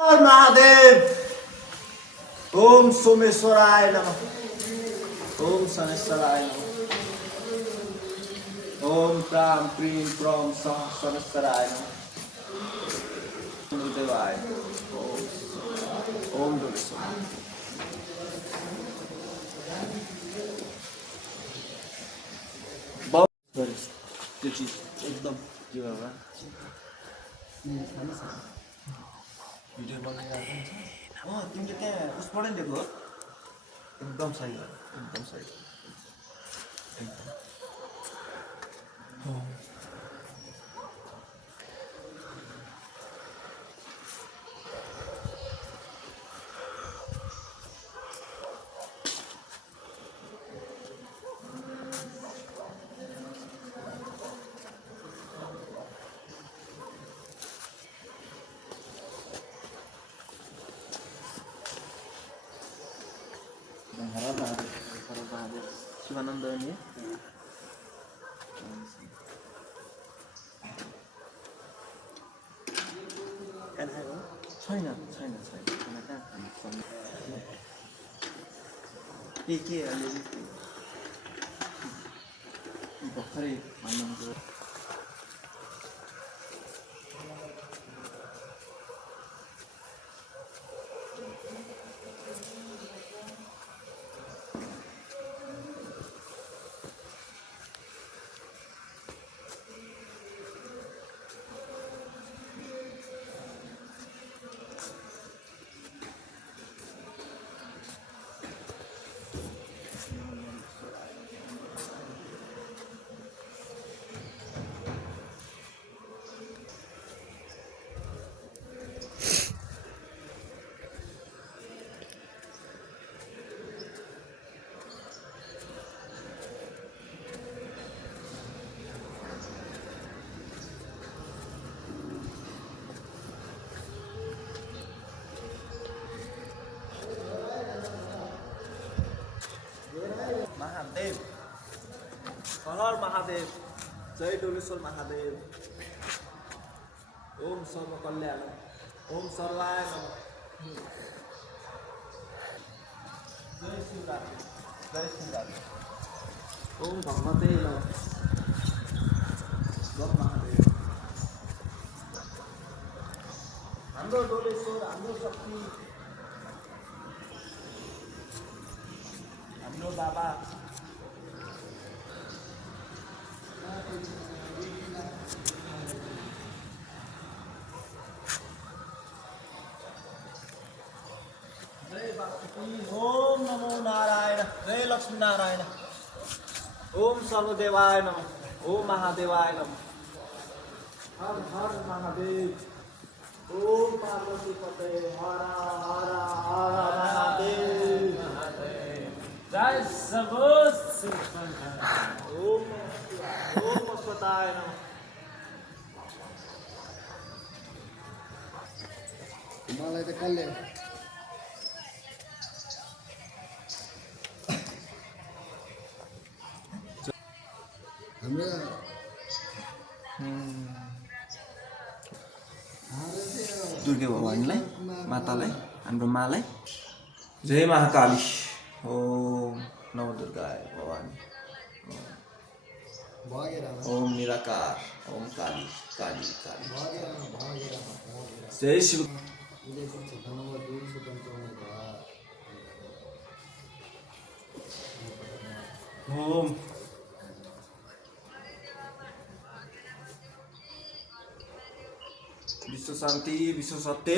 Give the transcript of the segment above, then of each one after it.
हर महादेव। ओम सोमेश्वराय नमः। ओम शनेश्वराय नमः। ओम प्राम प्रीम प्रम शनेश्वराय नमः। देवाय ओम डोलेश्वर। बहुत त्यो चीज एकदम के बाबा भिडियो बनाइरहेको हुन्छ। तिमीले त्यहाँ उसबाट नि दिएको हो? एकदम सही हो, एकदम सही एकदम। हर महादेव शिवानन्द नि छैन छैन छैन खाना कहाँ खानु के अलिअलि भर्खरै भन्नु महादेव। हर महादेव। जय डोलेश्वर महादेव। ओम सर्व कल्याण। ओम सर्वाय नमः। जय शिवराज। जय शिवराज। ओम भगवते नमः। जय महादेव। हाम्रो डोलेश्वर, हाम्रो शक्ति, हाम्रो बाबा। जय वासुकी। ओम नमो नारायण। जय लक्ष्मी नारायण। ओम सर्वदेवाय नमः। ओम महादेवाय नमः। हर हर महादेव। ओम पार्वती पते हर हर हर महादेव। जय सबो ओम ओम अस्वताय नमः। मलाई त कसले हाम्रो दुर्गे भवानीलाई, मातालाई, हाम्रो मालाई जय महाकाली। ओम नव दुर्गाय भवानी। ओम निराकार। ओम काली काली काली। जय शिव। ओम विश्व शान्ति, विश्व सत्य।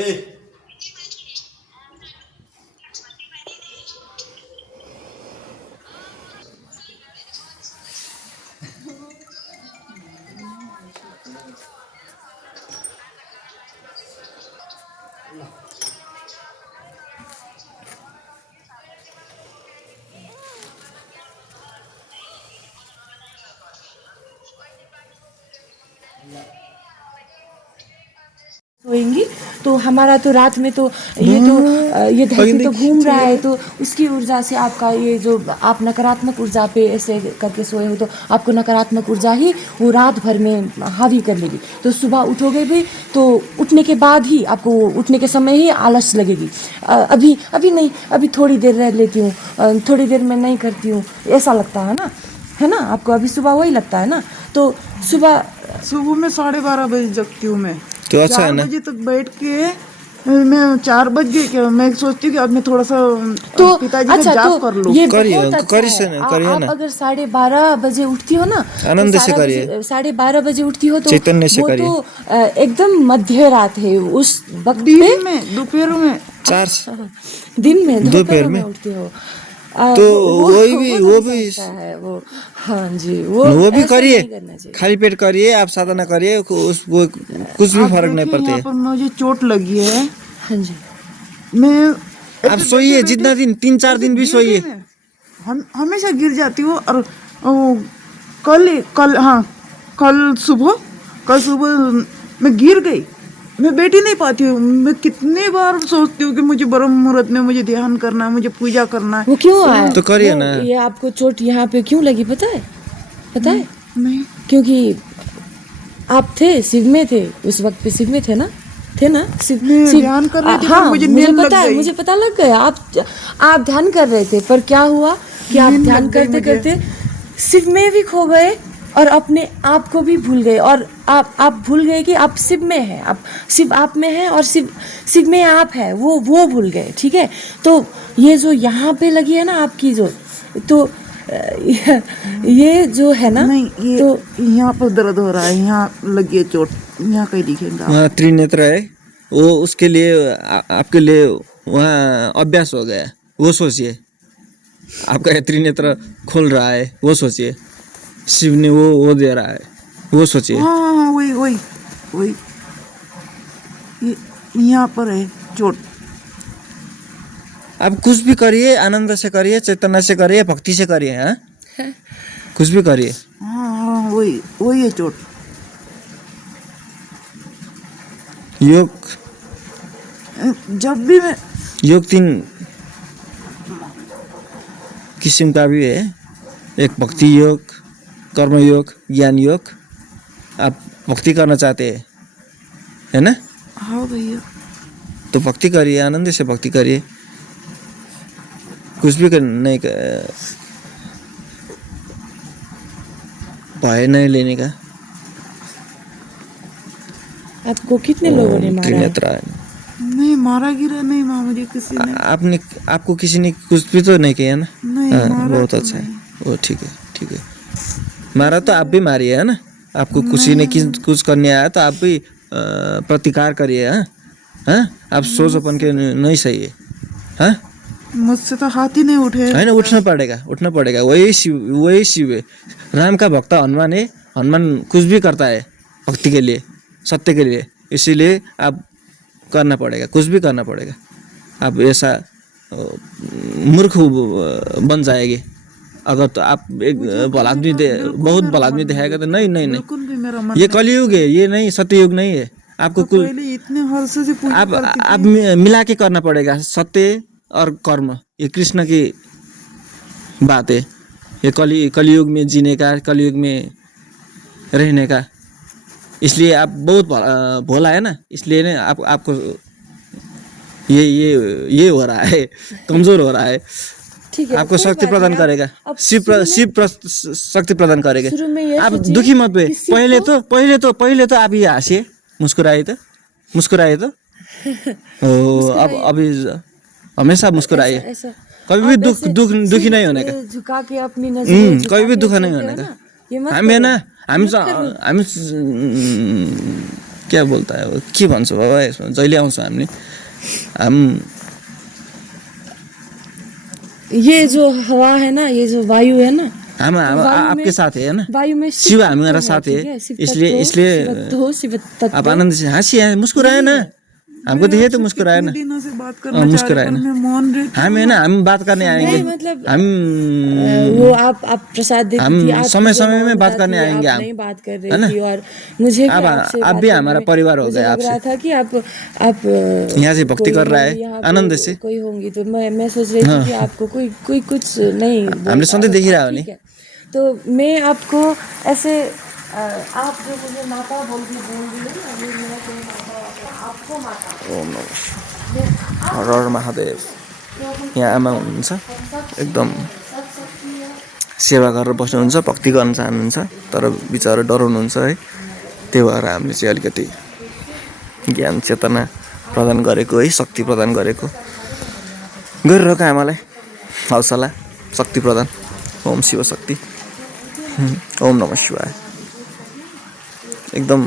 सोएंगी तो हमारा तो रात में तो ये धरती तो घूम रहा है, तो उसकी ऊर्जा से आपका ये जो आप नकारात्मक ऊर्जा पे ऐसे करके सोए हो, तो आपको नकारात्मक ऊर्जा ही वो रात भर में हावी कर लेगी। तो सुबह उठोगे भी तो उठने के बाद ही आपको उठने के समय ही आलस लगेगी। अभी नहीं, अभी थोड़ी देर रह लेती हूँ, थोड़ी देर में नहीं करती हूँ, ऐसा लगता है ना आपको। अभी सुबह वही लगता है ना। तो सुबह में 12:30 बजे जगती हूँ मैं। तो अच्छा है 4 ना। बजे तक बैठ के मैं 4 बज गए क्या, मैं सोचती हूँ कि अब मैं थोड़ा सा तो पिताजी का अच्छा, जाप तो कर लूँ। ये करिए, बहुत अच्छा करिए है। ना, करिए आप ना। अगर 12:30 बजे उठती हो ना, आनंद से करिए। 12:30 बजे उठती हो तो चैतन्य से वो करिए। तो एकदम मध्य रात है उस वक्त पे। दिन में, दोपहर में 4 दिन में दोपहर दोपहर में में उठती हो। तो वो भी समझता है वो। हाँ जी, वो भी ऐसा करिए, नहीं करना चाहिए। खाली पेट करिए, आप साधना करिए, उसको कुछ भी आप फर्क नहीं देखिए, पड़ते। यहाँ पर मुझे चोट लगी है। हाँ जी, मैं आप सोइए, जितना दिन 3-4 दिन भी सोइए। हमेशा गिर जाती हूँ। और कल सुबह मैं गिर गई, मैं बैठ ही नहीं पाती हूँ। मैं कितने बार सोचती हूँ कि मुझे ब्रह्म मुहूर्त में मुझे ध्यान करना है, मुझे पूजा करना है। वो क्यों आया? तो करिए ना। ये आपको चोट यहाँ पे क्यों लगी पता है? नहीं, क्योंकि आप थे शिव में थे, उस वक्त पे शिव में थे ना शिव। मैं ध्यान कर रही थी, पर हाँ, मुझे मुझे नींद लग पता है, गई। मुझे पता लग गया। आप ध्यान कर रहे थे, पर क्या हुआ कि आप नींद ध्यान लग गई करते मुझे। करते शिव में भी खो गए और अपने आप को भी भूल गए। और आप भूल गए कि आप शिव में हैं, आप शिव आप में हैं और शिव में आप है, वो भूल गए। ठीक है, तो ये जो यहाँ पे लगी है ना आपकी जो, तो ये जो है ना, नहीं, ये तो यहाँ पर दर्द हो रहा है, यहाँ लगी है चोट, यहाँ कहीं दिखेगा। वहाँ त्रिनेत्र है, वो उसके लिए आपके लिए वहाँ अभ्यास हो गया। वो सोचिए, आपका त्रिनेत्र खोल रहा है, वो सोचिए। शिव ने वो दे रहा है, वो सोचिए। हाँ, वही ये यहाँ पर है चोट। आप कुछ भी करिए, आनंद से करिए, चैतन्य से करिए, भक्ति से करिए। हाँ, कुछ भी करिए। हाँ, वही है चोट। योग जब भी मैं 3 किस्म का भी है। एक भक्ति योग, कर्म योग, ज्ञान योग। आप भक्ति करना चाहते हैं, है ना? हाँ भैया, तो भक्ति करिए, आनंद से भक्ति करिए। कुछ भी नहीं, भय नहीं लेने का। आपको कितने लोगों ने मारा है? त्रिनेत्र है। नहीं मारा गिरा नहीं माँ, मुझे किसी ने। आपको किसी ने कुछ भी तो नहीं किया ना? नहीं, हाँ, मारा बहुत तो अच्छा है। नहीं। वो ठीक है। मारा तो आप भी मारिए, है ना? आपको किसी ने कुछ करने आया तो आप भी प्रतिकार करिए। हाँ, आप सोच अपन के नहीं सही है। हाँ, मुझसे तो हाथ ही नहीं उठे। है ना? उठना पड़ेगा। वही शिव है। राम का भक्त हनुमान है। हनुमान कुछ भी करता है भक्ति के लिए, सत्य के लिए। इसीलिए आप करना पड़ेगा, कुछ भी करना पड़ेगा। आप ऐसा मूर्ख बन जाएंगे अगर तो आप एक भला आदमी बहुत भला आदमी दिखाएगा तो नहीं। बिल्कुल भी मेरा मन ये कलयुग है, ये नहीं सत्ययुग नहीं है। आपको कुछ पहले इतने हर्ष से पूजा करती आप मिला के करना पड़ेगा, सत्य और कर्म। ये कृष्ण की बात है। ये कलयुग में जीने का, कलयुग में रहने का। इसलिए आप बहुत भोला है ना, इसलिए ना आपको ये हो रहा है, कमजोर हो रहा है। ठीक है, आपको कोई शक्ति बात प्रदान नहीं। करेगा, अब शिव शक्ति प्रदान करेगा। शुरू में ये आप सोचिए दुखी मत हुए। कि शिव पहले तो आप ये हंसिए, मुस्कुराए तो अभी हमेशा मुस्कुराइए। ऐसा कभी भी आप ऐसे दुखी नहीं होने का। झुका के अपनी नजरें झुका कभी भी के दुख नहीं चलते होने हो का। ना, ये मत हामी है करो। ना, हामी मत क्या बोलता है, के भन्छ बाबा, यसमा जहिले आउँछौँ हामीले। ये जो हवा है ना, ये जो वायु है ना, हम वायु आपके में- साथ है ना? वायु में शिव हमारा तत्व साथ है, ठीक शिव इसलिए तत्व, शिव तत्व, आप आनंद से हंसिए, मुस्कुराए ना। हमको दिखे तो मुस्कुराए ना, दिनों से बात करना चाह रही मुस्कुराए पर ना। मैं मौन रहती हम है ना, हम बात करने आएंगे, नहीं, मतलब हम वो आप प्रसाद देती हम थी, आप समय मुझे समय में मौन बात करने बताती, आएंगे आप हम, नहीं बात कर है ना? रही थी और मुझे भी अब आपसे आप बात भी करने हमारा में परिवार हो मुझे गए लग आपसे। रहा था कि आप यहाँ से भक्ति कोई कर रहा है, होंगी यहाँ पे, आनंद से। कोई होंगी, तो मैं सोच रही थी कि आपको कोई कुछ नहीं हमने सधैँ देखिरहेको नि। ठीक है। तो मैं आपको ऐसे आप जो मुझे माता बोल रही है ना, अभी मैं कोई माता, आपको माता ओम नमः शिवाय। हर हर महादेव। यहाँ आमा हुनुहुन्छ, एकदम सेवा गरेर बस्नुहुन्छ, भक्ति गर्न चाहनुहुन्छ, तर बिचरा डराउनुहुन्छ है। त्यही भएर हामीले चाहिँ अलिकति ज्ञान चेतना प्रदान गरेको है, शक्ति प्रदान गरेको, गरिरहेको आमालाई हौसला शक्ति प्रदान। ओम शिव शक्ति। ओम नमः शिवाय। एकदम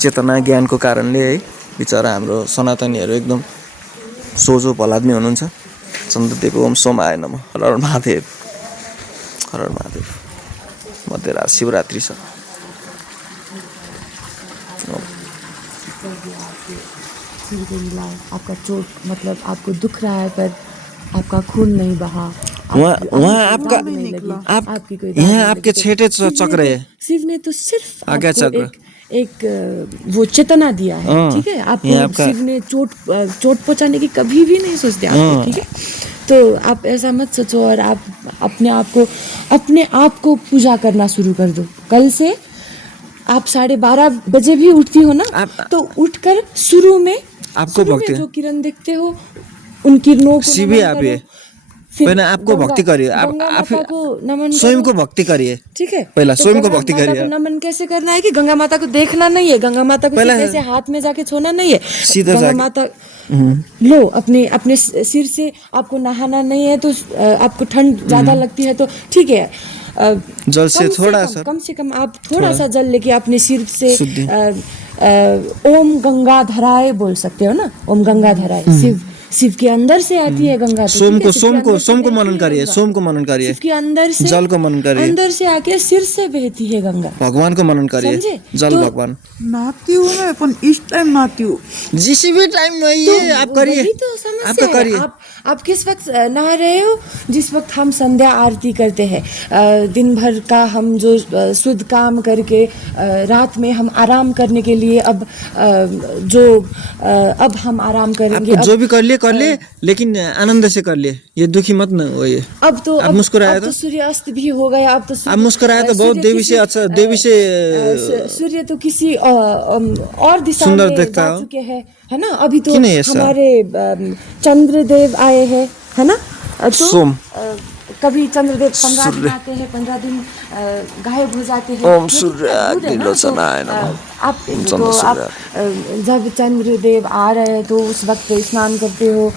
चेतना ज्ञानको कारणले है बिचरा हाम्रो सनातनीहरू एकदम सोझो भलाद्मी हुनुहुन्छ। चन्द्रदेव ओम सोमाय नमः। हर हर महादेव, हर हर महादेव। मध्यरात शिवरात्रि छ। आपका चोट मतलब आपको दुख रहा है पर आपका खून नहीं बहा, वहाँ आपका नहीं लगी, आप आपकी कोई यहाँ आपके छेटे चक रहे हैं। शिव ने तो सिर्फ आगे आपको चक्र। एक वो चेतना दिया है, हाँ, ठीक है। ये आपको आपका- शिव ने चोट पहुंचाने की कभी भी नहीं सोचते आपको, ठीक है। तो आप ऐसा मत सोचो और आप अपने आप को पूजा करना शुरू कर दो। कल से आप 12:30 बजे भी उठती हो ना, तो उठकर शुरू में भक्ति जो किरण देखते हो उन किरणों को शिव ही नमन आप करो। है। फिर पहले आपको गंगा- भक्ति करिए, आप गंगा माता को नमन स्वयं करो, को भक्ति करिए। ठीक है। पहला तो स्वयं को गंगा भक्ति माता करिए। को नमन कैसे करना है कि गंगा माता को देखना नहीं है, गंगा माता को पहले- सिर्फ ऐसे हाथ में जाके छूना नहीं है। सीधा गंगा जाके- माता लो अपने सिर से, आपको नहाना नहीं है तो आपको ठंड ज्यादा लगती है तो ठीक है, जल से थोड़ा सा, कम से कम आप थोड़ा सा जल लेके अपने सिर से शुद्धि। ओम गंगा धराए बोल सकते हो ना। ओम गंगा धराए, शिव के अंदर से आती है गंगा। तो सोम ठीक है, को शिव के सोम को अंदर से सोम को बहती मनन है करिए, गंगा। सोम को मनन करिए, शिव के अंदर से, जल को मनन करिए, अंदर से आके सिर से बहती है गंगा। भगवान को मनन करिए, समझे? जल तो- भगवान। नहाती हूँ मैं, पर इस टाइम नहाती हूँ। जिस भी टाइम नहीं है आप करिए, वही तो समस्या आप तो है। करिए। आप किस वक्त नहा रहे हो? जिस वक्त हम संध्या आरती करते हैं, दिन भर का हम जो शुद्ध काम करके रात में हम आराम करने के लिए अब हम आराम करेंगे। आपको जो भी कर लिए, लेकिन आनंद से कर लिए, ये दुखी मत न होइए। अब तो आप मुस्कुराए अब तो सूर्यास्त भी हो गया। अब तो आप मुस्कुराए तो बहुत देवी से अच्छा, देवी से सूर्य तो किसी और दिशा सुंदर में दिखता जा हो। चुके हैं, है ना। अभी तो क्यों नहीं ऐसा? हमारे चंद्रदेव आए हैं, है ना। तो सोम। कभी चंद्रदेव 15 दिन आते हैं, 15 दिन गायब हो जाते हैं। ओम सूर्य अग्निलोचनाय नमः। आप जब चंद्रदेव आ रहे हैं तो उस वक्त स्नान करते हो,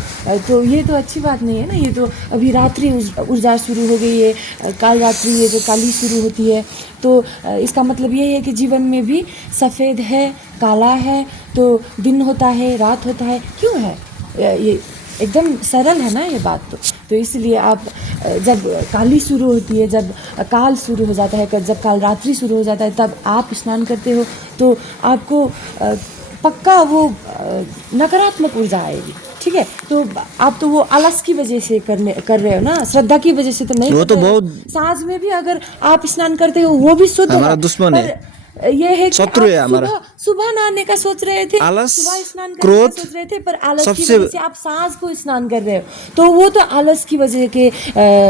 तो ये तो अच्छी बात नहीं है ना। ये तो अभी रात्रि ऊर्जा शुरू हो गई है, काल रात्रि, ये जो काली शुरू होती है, तो इसका मतलब ये है कि जीवन में भी सफ़ेद है, काला है, तो दिन होता है, रात होता है, क्यों है ये एकदम सरल है ना ये बात। तो इसलिए आप जब काली शुरू होती है, जब काल शुरू हो जाता है, जब काल रात्रि शुरू हो जाता है, तब आप स्नान करते हो तो आपको पक्का वो नकारात्मक ऊर्जा आएगी, ठीक है। तो आप तो वो आलस की वजह से कर रहे हो ना, श्रद्धा की वजह से तो नहीं। वो तो कर रहे हो। बहुत- सांझ में भी अगर आप स्नान करते हो वो भी शुद्ध हमारा है, दुश्मन है। पर ये है कि शत्रु है आप हमारा। सुबह नहाने का सोच रहे थे, आलस, सुबह स्नान करने क्रोध, का सोच रहे थे, पर आलस की सबसे- वजह से आप सांझ को स्नान कर रहे हो, तो वो तो आलस की वजह के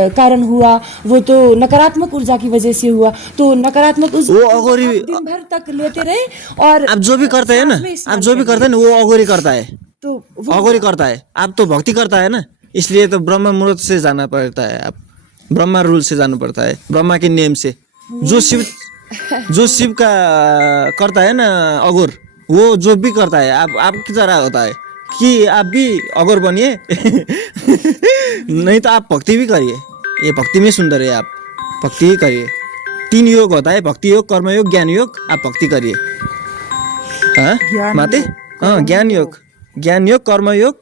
कारण हुआ, वो तो नकारात्मक ऊर्जा की वजह से हुआ। तो नकारात्मक ऊर्जा वो अघोरी- आप दिन भर तक लेते रहे और आप जो भी करते हैं ना, सांझ में स्नान आप जो भी कर करते हैं ना, वो अघोरी करता है, तो वो अघोरी करता है। आप तो भक्ति करता है ना, इसलिए तो ब्रह्म मुहूर्त से जाना पड़ता है, आप ब्रह्मा रूल से जाना पड़ता है, ब्रह्मा के नियम से। जो शिव का करता है ना अघोर, वो जो भी करता है आप की तरह होता है कि आप भी अघोर बनिए। नहीं तो आप भक्ति भी करिए, ये भक्ति में सुंदर है, आप भक्ति ही करिए। 3 योग होता है, भक्ति योग, कर्म योग, ज्ञान योग। आप भक्ति करिए। हाँ माते, हाँ ज्ञान योग, कर्म योग,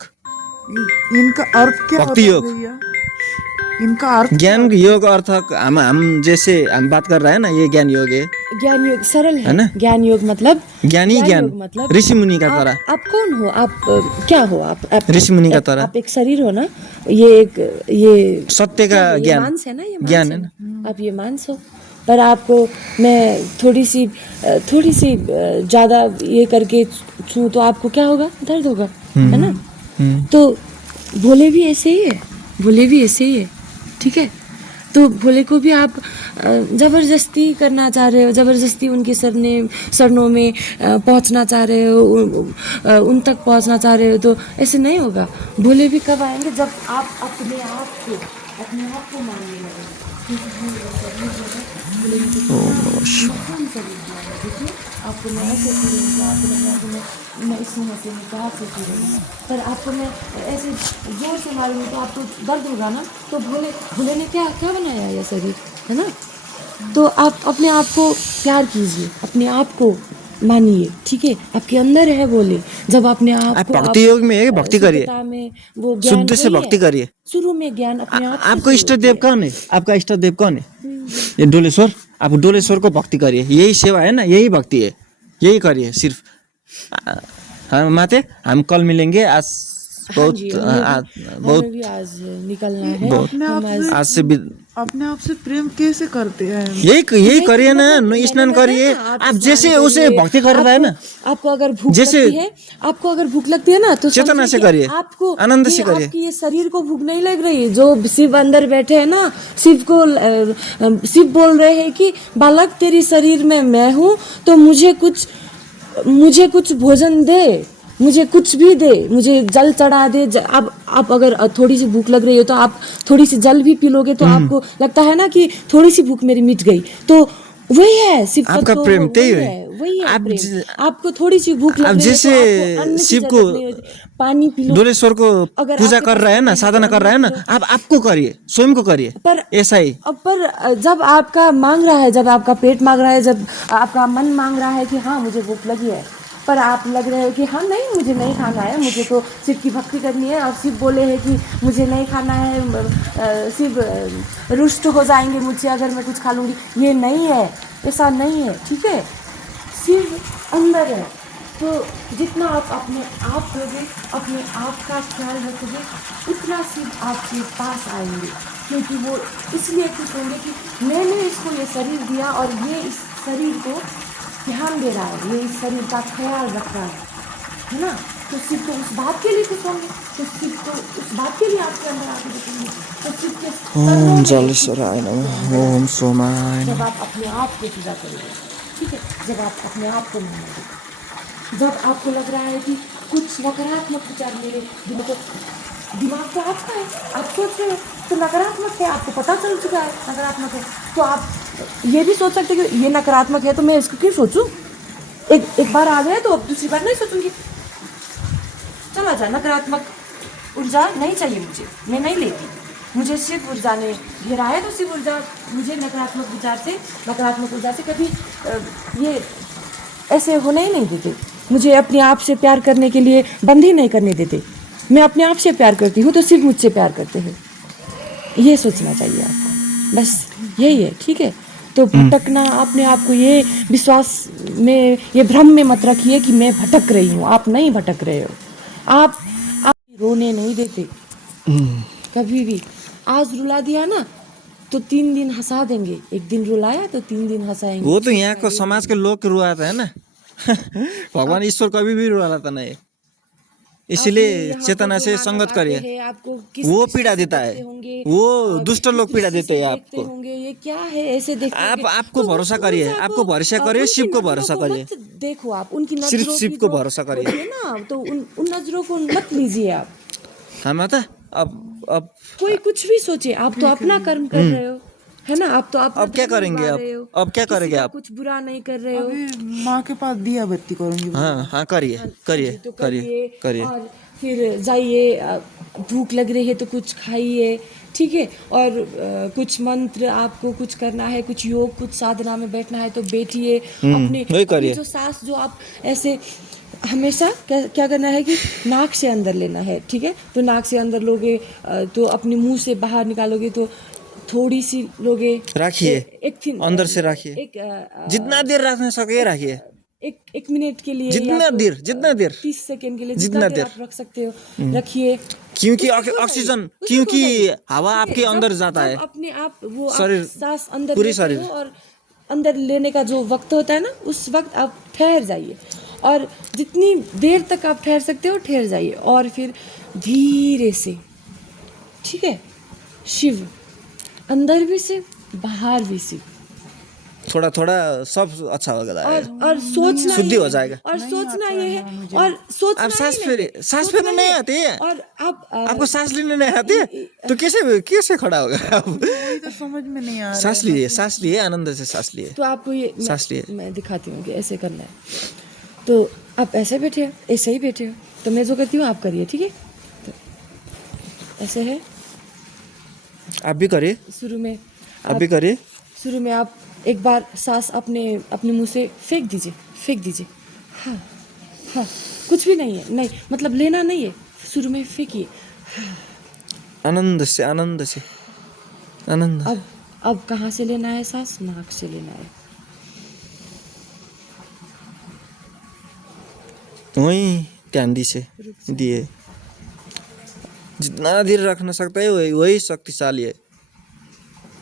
इनका अर्थ क्या भक्ति होता है योग। भैया? इनका अर्थ ज्ञान योग अर्थ हम जैसे हम बात कर रहे हैं ना, ये ज्ञान योग है। ज्ञान योग सरल है ना? है। ज्ञान योग मतलब ज्ञानी ज्ञान योग मतलब ऋषि मुनि का तरह आप कौन हो? आप क्या हो? आप ऋषि मुनि का तरह। आप एक शरीर हो ना, ये सत्य का क्या है? ये ज्ञान। मांस है ना, ये मांस ज्ञान है है ना, आप ये मांस हो। पर आपको मैं थोड़ी सी ज़्यादा ये करके छूँ तो आपको क्या होगा? दर्द होगा, है ना? तो भोले भी ऐसे ही है, भोले भी ऐसे ही है, ठीक है? तो भोले को भी आप ज़बरदस्ती करना चाह रहे हो, ज़बरदस्ती उनके शरणों में पहुंचना चाह रहे हो, उन तक पहुंचना चाह रहे हो, तो ऐसे नहीं होगा। भोले भी कब आएंगे? जब आप अपने आप को मानने लगेंगे। आपको मैं ऐसे फील होगा, आपको लग रहा है कि मैं इस मुँह से निकाह से फील होगा, पर आपको मैं ऐसे जोर से मारूंगी तो आपको दर्द होगा ना। तो भोले ने क्या क्या बनाया यह शरीर, है ना? तो आप अपने आप को प्यार कीजिए, अपने आप को मानिए, ठीक है? आपके अंदर है भोले। जब अपने आप आप को भक्ति योग में है, भक्ति करिए, शुद्धता में वो ज्ञान शुद्ध से वही भक्ति है। करिए। शुरू में ज्ञान अपने आप से आपको शुरू इष्ट होती देव है। कौन है? आपका इष्ट देव कौन है? ये डोलेश्वर। आप डोलेश्वर को भक्ति करिए, यही सेवा है ना, यही भक्ति है, यही करिए सिर्फ। हाँ माते, हम कल मिलेंगे। आज हाँ बहुत जी, बहुत हमें भी आज निकलना है। बहुत हम आज से भी अपने आप से प्रेम कैसे करते हैं? यही करिए ना, मैंने स्नान बताया करिए। ना, आप स्नान जैसे उसे करिए। भक्ति कर रहा है ना, आपको अगर भूख जैसे- लगती है, आपको अगर भूख लगती है ना, तो चेतना समझिए से कि करिए, आपको आनंद से करिए। आपकी ये शरीर को भूख नहीं लग रही। जो शिव अंदर बैठे हैं ना, शिव बोल रहे हैं कि बालक तेरी शरीर में मैं हूँ, तो मुझे कुछ भोजन दे, मुझे कुछ भी दे, मुझे जल चढ़ा दे। अब आप अगर थोड़ी सी भूख लग रही हो तो आप थोड़ी सी जल भी पी लोगे तो आपको लगता है ना कि थोड़ी सी भूख मेरी मिट गई। तो वही है शिव तत्व, आपका प्रेम त्यही है। वही है आप प्रेम। आपको थोड़ी सी भूख लग आप रही है जैसे तो आपको अन्न की शिव जरूरत को- नहीं होती, पानी पी लो। डोलेश्वर को अगर पूजा आपके कर पास रहा है ना, समय साधना तो कर रहा है ना, अन्न आप आपको करिए, स्वयं को करिए, पर ऐसा ही। पर जब आपका मांग रहा है, जब आपका पेट मांग रहा है, जब आपका मन मांग रहा है कि हाँ मुझे भूख लगी है, पर आप लग रहे हो कि हाँ नहीं मुझे नहीं खाना है, मुझे तो शिव की भक्ति करनी है, और शिव बोले हैं कि मुझे नहीं खाना है, शिव रुष्ट हो जाएंगे मुझसे अगर मैं कुछ खा लूँगी। ये नहीं है, ऐसा नहीं है, ठीक है? शिव अंदर है, तो जितना आप अपने आप दोगे, अपने आप का ख्याल रखोगे, उतना शिव आपके पास आएंगे। क्योंकि वो इसलिए खुश होंगे कि मैंने इसको ये शरीर दिया और ये इस शरीर को ध्यान दे रहा है, ये इस शरीर का ख्याल रख रहा है ना? तो शिव तो उस बात के लिए खुश होंगे, तो शिव तो उस बात के लिए आपके अंदर आके देखेंगे। तो शिव के ओम जलेश्वराय नमः, ओम सोमाय जब नमः। आप अपने आप को पूजा करोगे, ठीक है? जब आप अपने आप को मानोगे, जब आपको लग रहा है कि कुछ नकारात्मक विचार मेरे दिमाग तो आपका है, आप सोच रहे हो तो नकारात्मक है, आपको पता चल चुका है नकारात्मक है, तो आप ये भी सोच सकते हैं कि ये नकारात्मक है तो मैं इसको क्यों सोचूं? एक बार आ गया तो अब दूसरी बार नहीं सोचूंगी। चला जा, नकारात्मक ऊर्जा नहीं चाहिए मुझे, मैं नहीं लेती। मुझे शिव ऊर्जा ने घेरा है, तो शिव ऊर्जा मुझे नकारात्मक विचार से, नकारात्मक ऊर्जा से कभी ये ऐसे होने ही नहीं देते। मुझे अपने आप से प्यार करने के लिए बंद ही नहीं करने देते। मैं अपने आप से प्यार करती हूँ तो शिव मुझसे प्यार करते हैं। ये सोचना चाहिए आपको, बस यही है, ठीक है? तो भटकना, अपने आप को ये विश्वास में, ये भ्रम में मत रखिए कि मैं भटक रही हूँ। आप नहीं भटक रहे हो। आप रोने नहीं देते कभी भी। आज रुला दिया ना तो 3 दिन हंसा देंगे, एक दिन रुलाया तो 3 दिन हंसाएंगे। वो तो यहाँ को समाज के लोग रुआता है ना। भगवान ईश्वर कभी भी रुआता नहीं, इसलिए चेतना से संगत करिए। वो पीड़ा देता है, वो दुष्ट लोग पीड़ा देते हैं आपको। होंगे ये क्या है, ऐसे देखते आप होंगे। आपको तो भरोसा उन करिए, नजरों आपको को- भरोसा करिए, उनकी शिव को नजरों भरोसा करिए। मत देखो आप उनकी सिर्फ नजरों शिव की को जो भरोसा करिए। होती है ना, तो उन नजरों को मत लीजिए आप। हाँ माता, अब कोई कुछ भी सोचे, आप तो अपना कर्म कर रहे हो, है ना? आप तो अपना अब क्या धर्म करेंगे निभा आप? रहे हो। अब क्या किसी करेंगे का आप? कुछ बुरा नहीं कर रहे हो। अभी माँ के पास दिया बत्ती करूंगी। हाँ करिए करिए तो करिए करिए। और फिर जाइए, भूख लग रही है तो कुछ खाइए, ठीक है? और कुछ मंत्र आपको कुछ करना है, कुछ योग, कुछ साधना में बैठना है तो बैठिए। वही करिए। अपनी जो सांस जो आप ऐसे हमेशा क्या करना है कि नाक से अंदर लेना है, ठीक है? तो नाक से अंदर लोगे तो अपने मुंह से बाहर निकालोगे तो थोड़ी सी लोगे, राखिए, एक थी अंदर से राखिए, एक जितना देर रखने सके राखिए, एक मिनट के लिए, जितना देर 30 सेकंड के लिए, जितना जितना देर। देर आप रख सकते हो रखिए। क्योंकि उसमें खो ऑक्सीजन, जाइए, क्योंकि उसमें खो जाइए। हवा ठीक है, आपके अंदर जाता है, जब अपने आप वो आप शरीर, सांस अंदर पूरी लेते शरीर। हो और अंदर लेने का जो वक्त होता है ना, उस वक्त आप ठहर जाइए और जितनी देर तक आप ठहर सकते हो ठहर जाइए और फिर धीरे से, ठीक है, शिव, अंदर भी शिव, बाहर भी शिव, थोड़ा थोड़ा सब अच्छा हो जाएगा, और सोचना शुद्धि ये हो है, जाएगा। और सोचना ये है, और सोचना आप सांस ही फेरे, नहीं है, सांस सोचना फेरने नहीं ही है। आती है, और आप आपको सांस लेने नहीं आती है, तो कैसे खड़ा होगा आप? वही तो समझ में नहीं आ रहा सांस लिए, आनंद से सांस लिए। तो आपको ये सांस लिए। मैं दिखाती हूँ कि ऐसे करना है। तो आप ऐसे बैठे हो, ऐसे ही बैठे हो, तो मैं जो करती हूँ आप करिए, ठीक है। तो ऐसे है, आप भी करिए, शुरू में आप भी करिए। शुरू में आप एक बार सांस अपने मुंह से फेंक दीजिए। हाँ हाँ, कुछ भी नहीं है, नहीं मतलब लेना नहीं है, शुरू में फेंकिए। आनंद से आनंद। अब कहाँ से लेना है सांस? नाक से लेना है। वही ध्यान दिए, जितना देर रखना सकता है वही शक्तिशाली है।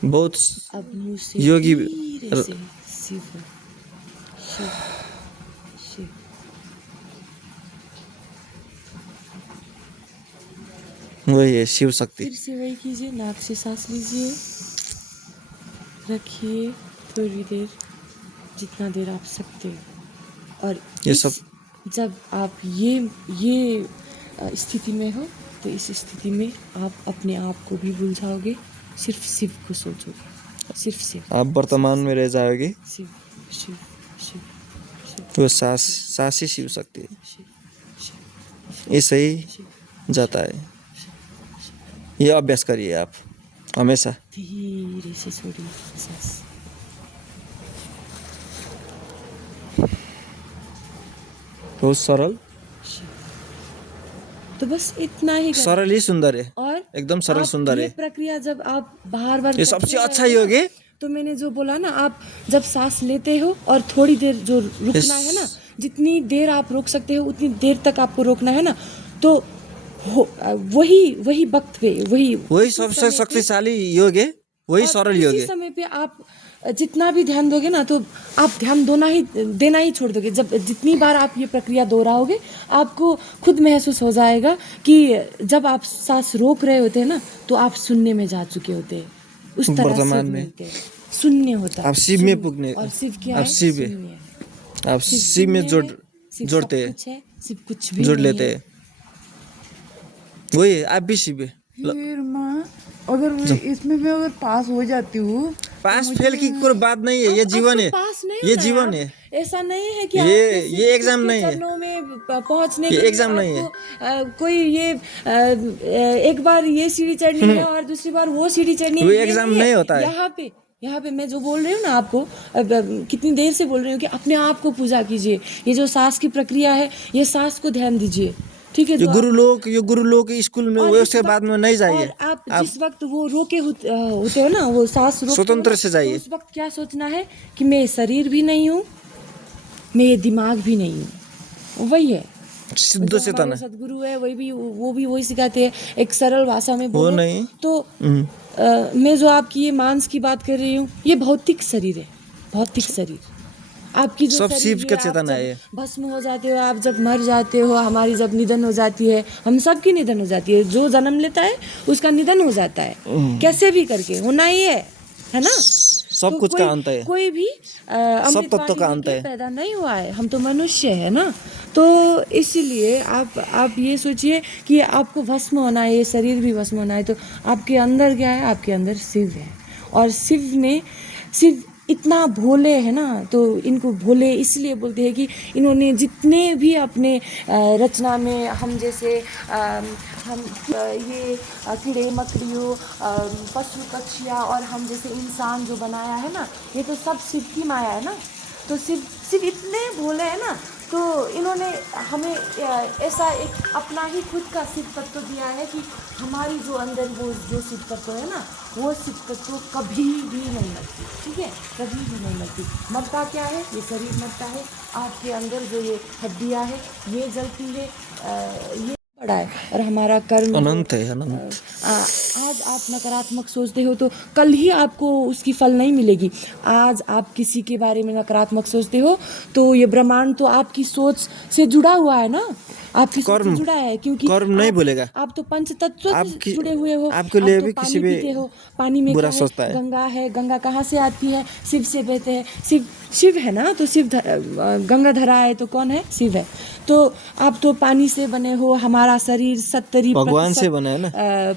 बहुत अब मुंह से योगी धीरे से शिव शिव शिव। वही है शिव शक्ति। फिर से वही कीजिए, नाक से सांस लीजिए, रखिए थोड़ी देर, जितना देर आप सकते हो। और ये सब जब आप ये स्थिति में हो, तो इस स्थिति में आप अपने आप को भी भूल जाओगे, सिर्फ शिव को सोचोगे, सिर्फ शिव आप वर्तमान में रह जाओगे। शिव शिव शिव शिव वो सांस ही शिव शक्ति है, शिव शिव ऐसे ही जाता है। ये अभ्यास करिए आप हमेशा। धीरे से छोड़िए सांस। बहुत सरल, तो बस इतना ही करें। सरल ही सुंदर है, और एकदम सरल आप सुंदर ये है। प्रक्रिया जब आप बार ये सबसे अच्छा योग है। तो मैंने जो बोला ना, आप जब सांस लेते हो और थोड़ी देर जो रुकना है ना, जितनी देर आप रोक सकते हो उतनी देर तक आपको रोकना है ना, तो वही वक्त पे वही सबसे शक्तिशाली योग है, वही सरल योग इसी है। समय पे आप जितना भी ध्यान दोगे ना, तो आप ध्यान देना ही छोड़ दोगे। जब जितनी बार आप ये प्रक्रिया दोहराओगे, आपको खुद महसूस हो जाएगा कि जब आप सांस रोक रहे होते हैं ना, तो आप शून्य में जा चुके होते हैं। उस तरह वर्तमान शिव में मिलते हैं, शून्य होता है। आप शिव में पुगने, और शिव क्या आप है? शिव है, शून्य है। आप शिव में शून्य है, शिव जोड़ते सब हैं, कुछ है, शिव कुछ भी जोड़ नहीं लेते है। हैं। वही है, आप भी शिव है। फिर माँ, अगर इसमें मैं अगर पास हो जाती हूँ, पास फेल की कोई बात नहीं है, ये जीवन है, पास नहीं ये होना जीवन है। है। ऐसा नहीं है कि ये एग्जाम नहीं है, चरणों में पहुंचने ये के लिए एग्जाम नहीं है। आपको, कोई ये एक बार ये सीढ़ी चढ़नी है और दूसरी बार वो सीढ़ी चढ़नी है, वो ये एग्जाम है। नहीं होता है। यहाँ पे मैं जो बोल रही हूँ ना आपको, कितनी देर से बोल रही हूँ कि अपने आप को पूजा कीजिए। ये जो सांस की प्रक्रिया है, ये सांस को ध्यान दीजिए, ठीक है। ये गुरु लोग स्कूल में वो उसके बाद में नहीं जाइए। और आप जिस वक्त वो रोके होते हो ना, वो सांस रोकते हो स्वतंत्र ना, से जाइए। तो उस वक्त क्या सोचना है कि मैं शरीर भी नहीं हूँ, मैं ये दिमाग भी नहीं हूँ। वही है शुद्ध जो चेतन हमारे है। सदगुरु है, वो भी वही सिखाते हैं, एक सरल भाषा में बोलो। नहीं। तो मैं जो आपकी ये मांस की बात कर रही हूँ, ये भौतिक शरीर है, भौतिक शरीर। आपकी जो सब शरीर शिव है, का आप चेतन है जब ये। भस्म हो जाते हो, आप जब मर जाते हो, हमारी जब निधन हो जाती है, हम सबकी निधन हो जाती है। जो जन्म लेता है उसका निधन हो जाता है, कैसे भी करके होना ही है ना। सब तो कुछ का अंत है, कोई भी सब तत्व का अंत है। पैदा नहीं हुआ है, हम तो मनुष्य है ना। तो इसलिए आप ये सोचिए कि आपको भस्म होना है, ये शरीर भी भस्म होना है, तो आपके अंदर क्या है? आपके अंदर शिव है। और शिव इतना भोले है ना, तो इनको भोले इसलिए बोलते हैं कि इन्होंने जितने भी अपने रचना में हम जैसे ये कीड़े मकड़ियों, पशु पक्षियाँ और हम जैसे इंसान जो बनाया है ना, ये तो सब शिव की माया है ना। तो शिव इतने भोले हैं ना, तो इन्होंने हमें ऐसा एक अपना ही खुद का सिद्ध तत्व दिया है कि हमारी जो अंदर वो जो सिद्ध तत्व है ना, वो सिद्ध तत्व कभी भी नहीं मरती, ठीक है, कभी भी नहीं मरती। मरता क्या है? ये शरीर मरता है, आपके अंदर जो ये हड्डियाँ है ये जलती है, ये बड़ा है, और हमारा कर्म अनंत है, अनंत। आज आप नकारात्मक सोचते हो तो कल ही आपको उसकी फल नहीं मिलेगी। आज आप किसी के बारे में नकारात्मक सोचते हो तो ये ब्रह्मांड तो आपकी सोच से जुड़ा हुआ है ना, आपकी सोच से जुड़ा है, क्योंकि कर्म नहीं बोलेगा। आप तो पंच तत्व से जुड़े हुए हो। आपके लिए आप तो भी पानी किसी भी पीते हो, पानी में बुरा क्या सोचता है। गंगा है, गंगा कहाँ से आती है? शिव से बहते हैं, शिव है ना, तो गंगा धरा है तो कौन है? शिव है। तो आप तो पानी से बने हो, हमारा शरीर 70% भगवान से बना है ना।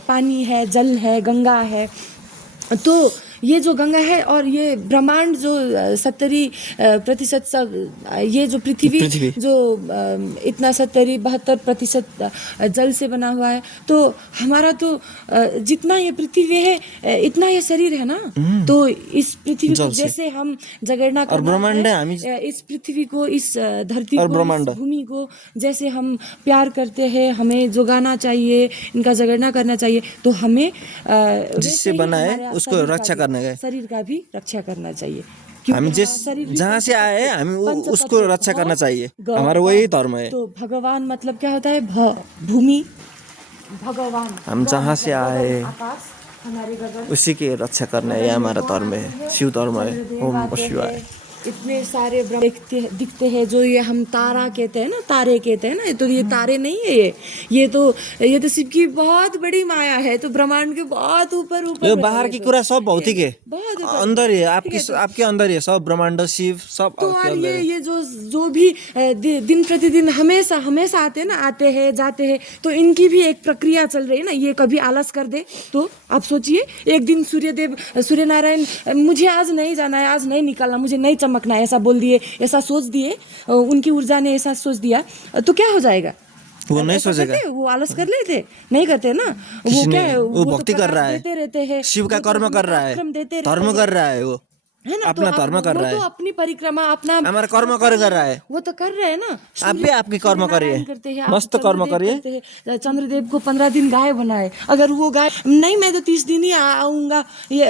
पानी है, जल है, गंगा है। तो ये जो गंगा है और ये ब्रह्मांड जो 70% सब, ये जो पृथ्वी जो इतना 70-72% जल से बना हुआ है, तो हमारा तो जितना ये पृथ्वी है इतना ये शरीर है ना। तो इस पृथ्वी को जैसे हम जगरना और ब्रह्मांड है, इस पृथ्वी को, इस धरती को, इस भूमि को जैसे हम प्यार करते हैं, हमें जोगाना चाहिए, इनका जगरना करना चाहिए, तो हमें जिससे बना है उसको रक्षा करना है, शरीर का भी रक्षा करना चाहिए। हम जिस जहाँ से आए हैं हमें उसको रक्षा करना चाहिए, हमारा वही धर्म है। तो भगवान मतलब क्या होता है? भूमि, भगवान, हम जहाँ से आए आकाश, हमारे गगन, उसी की रक्षा करना है, हमारा धर्म है, शिव धर्म है। ओम नमः शिवाय। इतने सारे दिखते हैं, जो ये हम तारा कहते हैं ना, तारे कहते हैं ना, तो ये तारे नहीं है, ये तो शिव की बहुत बड़ी माया है। तो ब्रह्मांड के बहुत ऊपर ये बाहर की कुरा सब भौतिक है, बहुत अंदर है, आपके अंदर है सब, ब्रह्मांड शिव सब तो आपके और अंदर है। ये जो भी दिन प्रतिदिन हमेशा आते हैं ना, आते हैं जाते हैं, तो इनकी भी एक प्रक्रिया चल रही है ना। ये कभी आलस कर दे तो आप सोचिए, एक दिन सूर्य नारायण मुझे आज नहीं जाना है, आज नहीं निकलना, मुझे नहीं चमकना है, ऐसा बोल दिए, ऐसा सोच दिए, उनकी ऊर्जा ने ऐसा सोच दिया, तो क्या हो जाएगा? वो नहीं सोचेगा, वो आलस कर लेते नहीं करते ना। वो क्या है? वो तो भक्ति कर रहा है, देते रहते हैं, शिव का कर्म कर रहा है, धर्म कर रहा है, वो है ना, अपना तो धर्म कर रहा है, वो तो अपनी परिक्रमा, अपना हमारा कर्म कर रहा है, वो तो कर रहे हैं ना। आप भी आपकी कर्म करिए, करते हैं, मस्त कर्म करिए। चंद्रदेव को 15 दिन गाय बनाए, अगर वो गाय नहीं, मैं तो 30 दिन ही आऊंगा, ये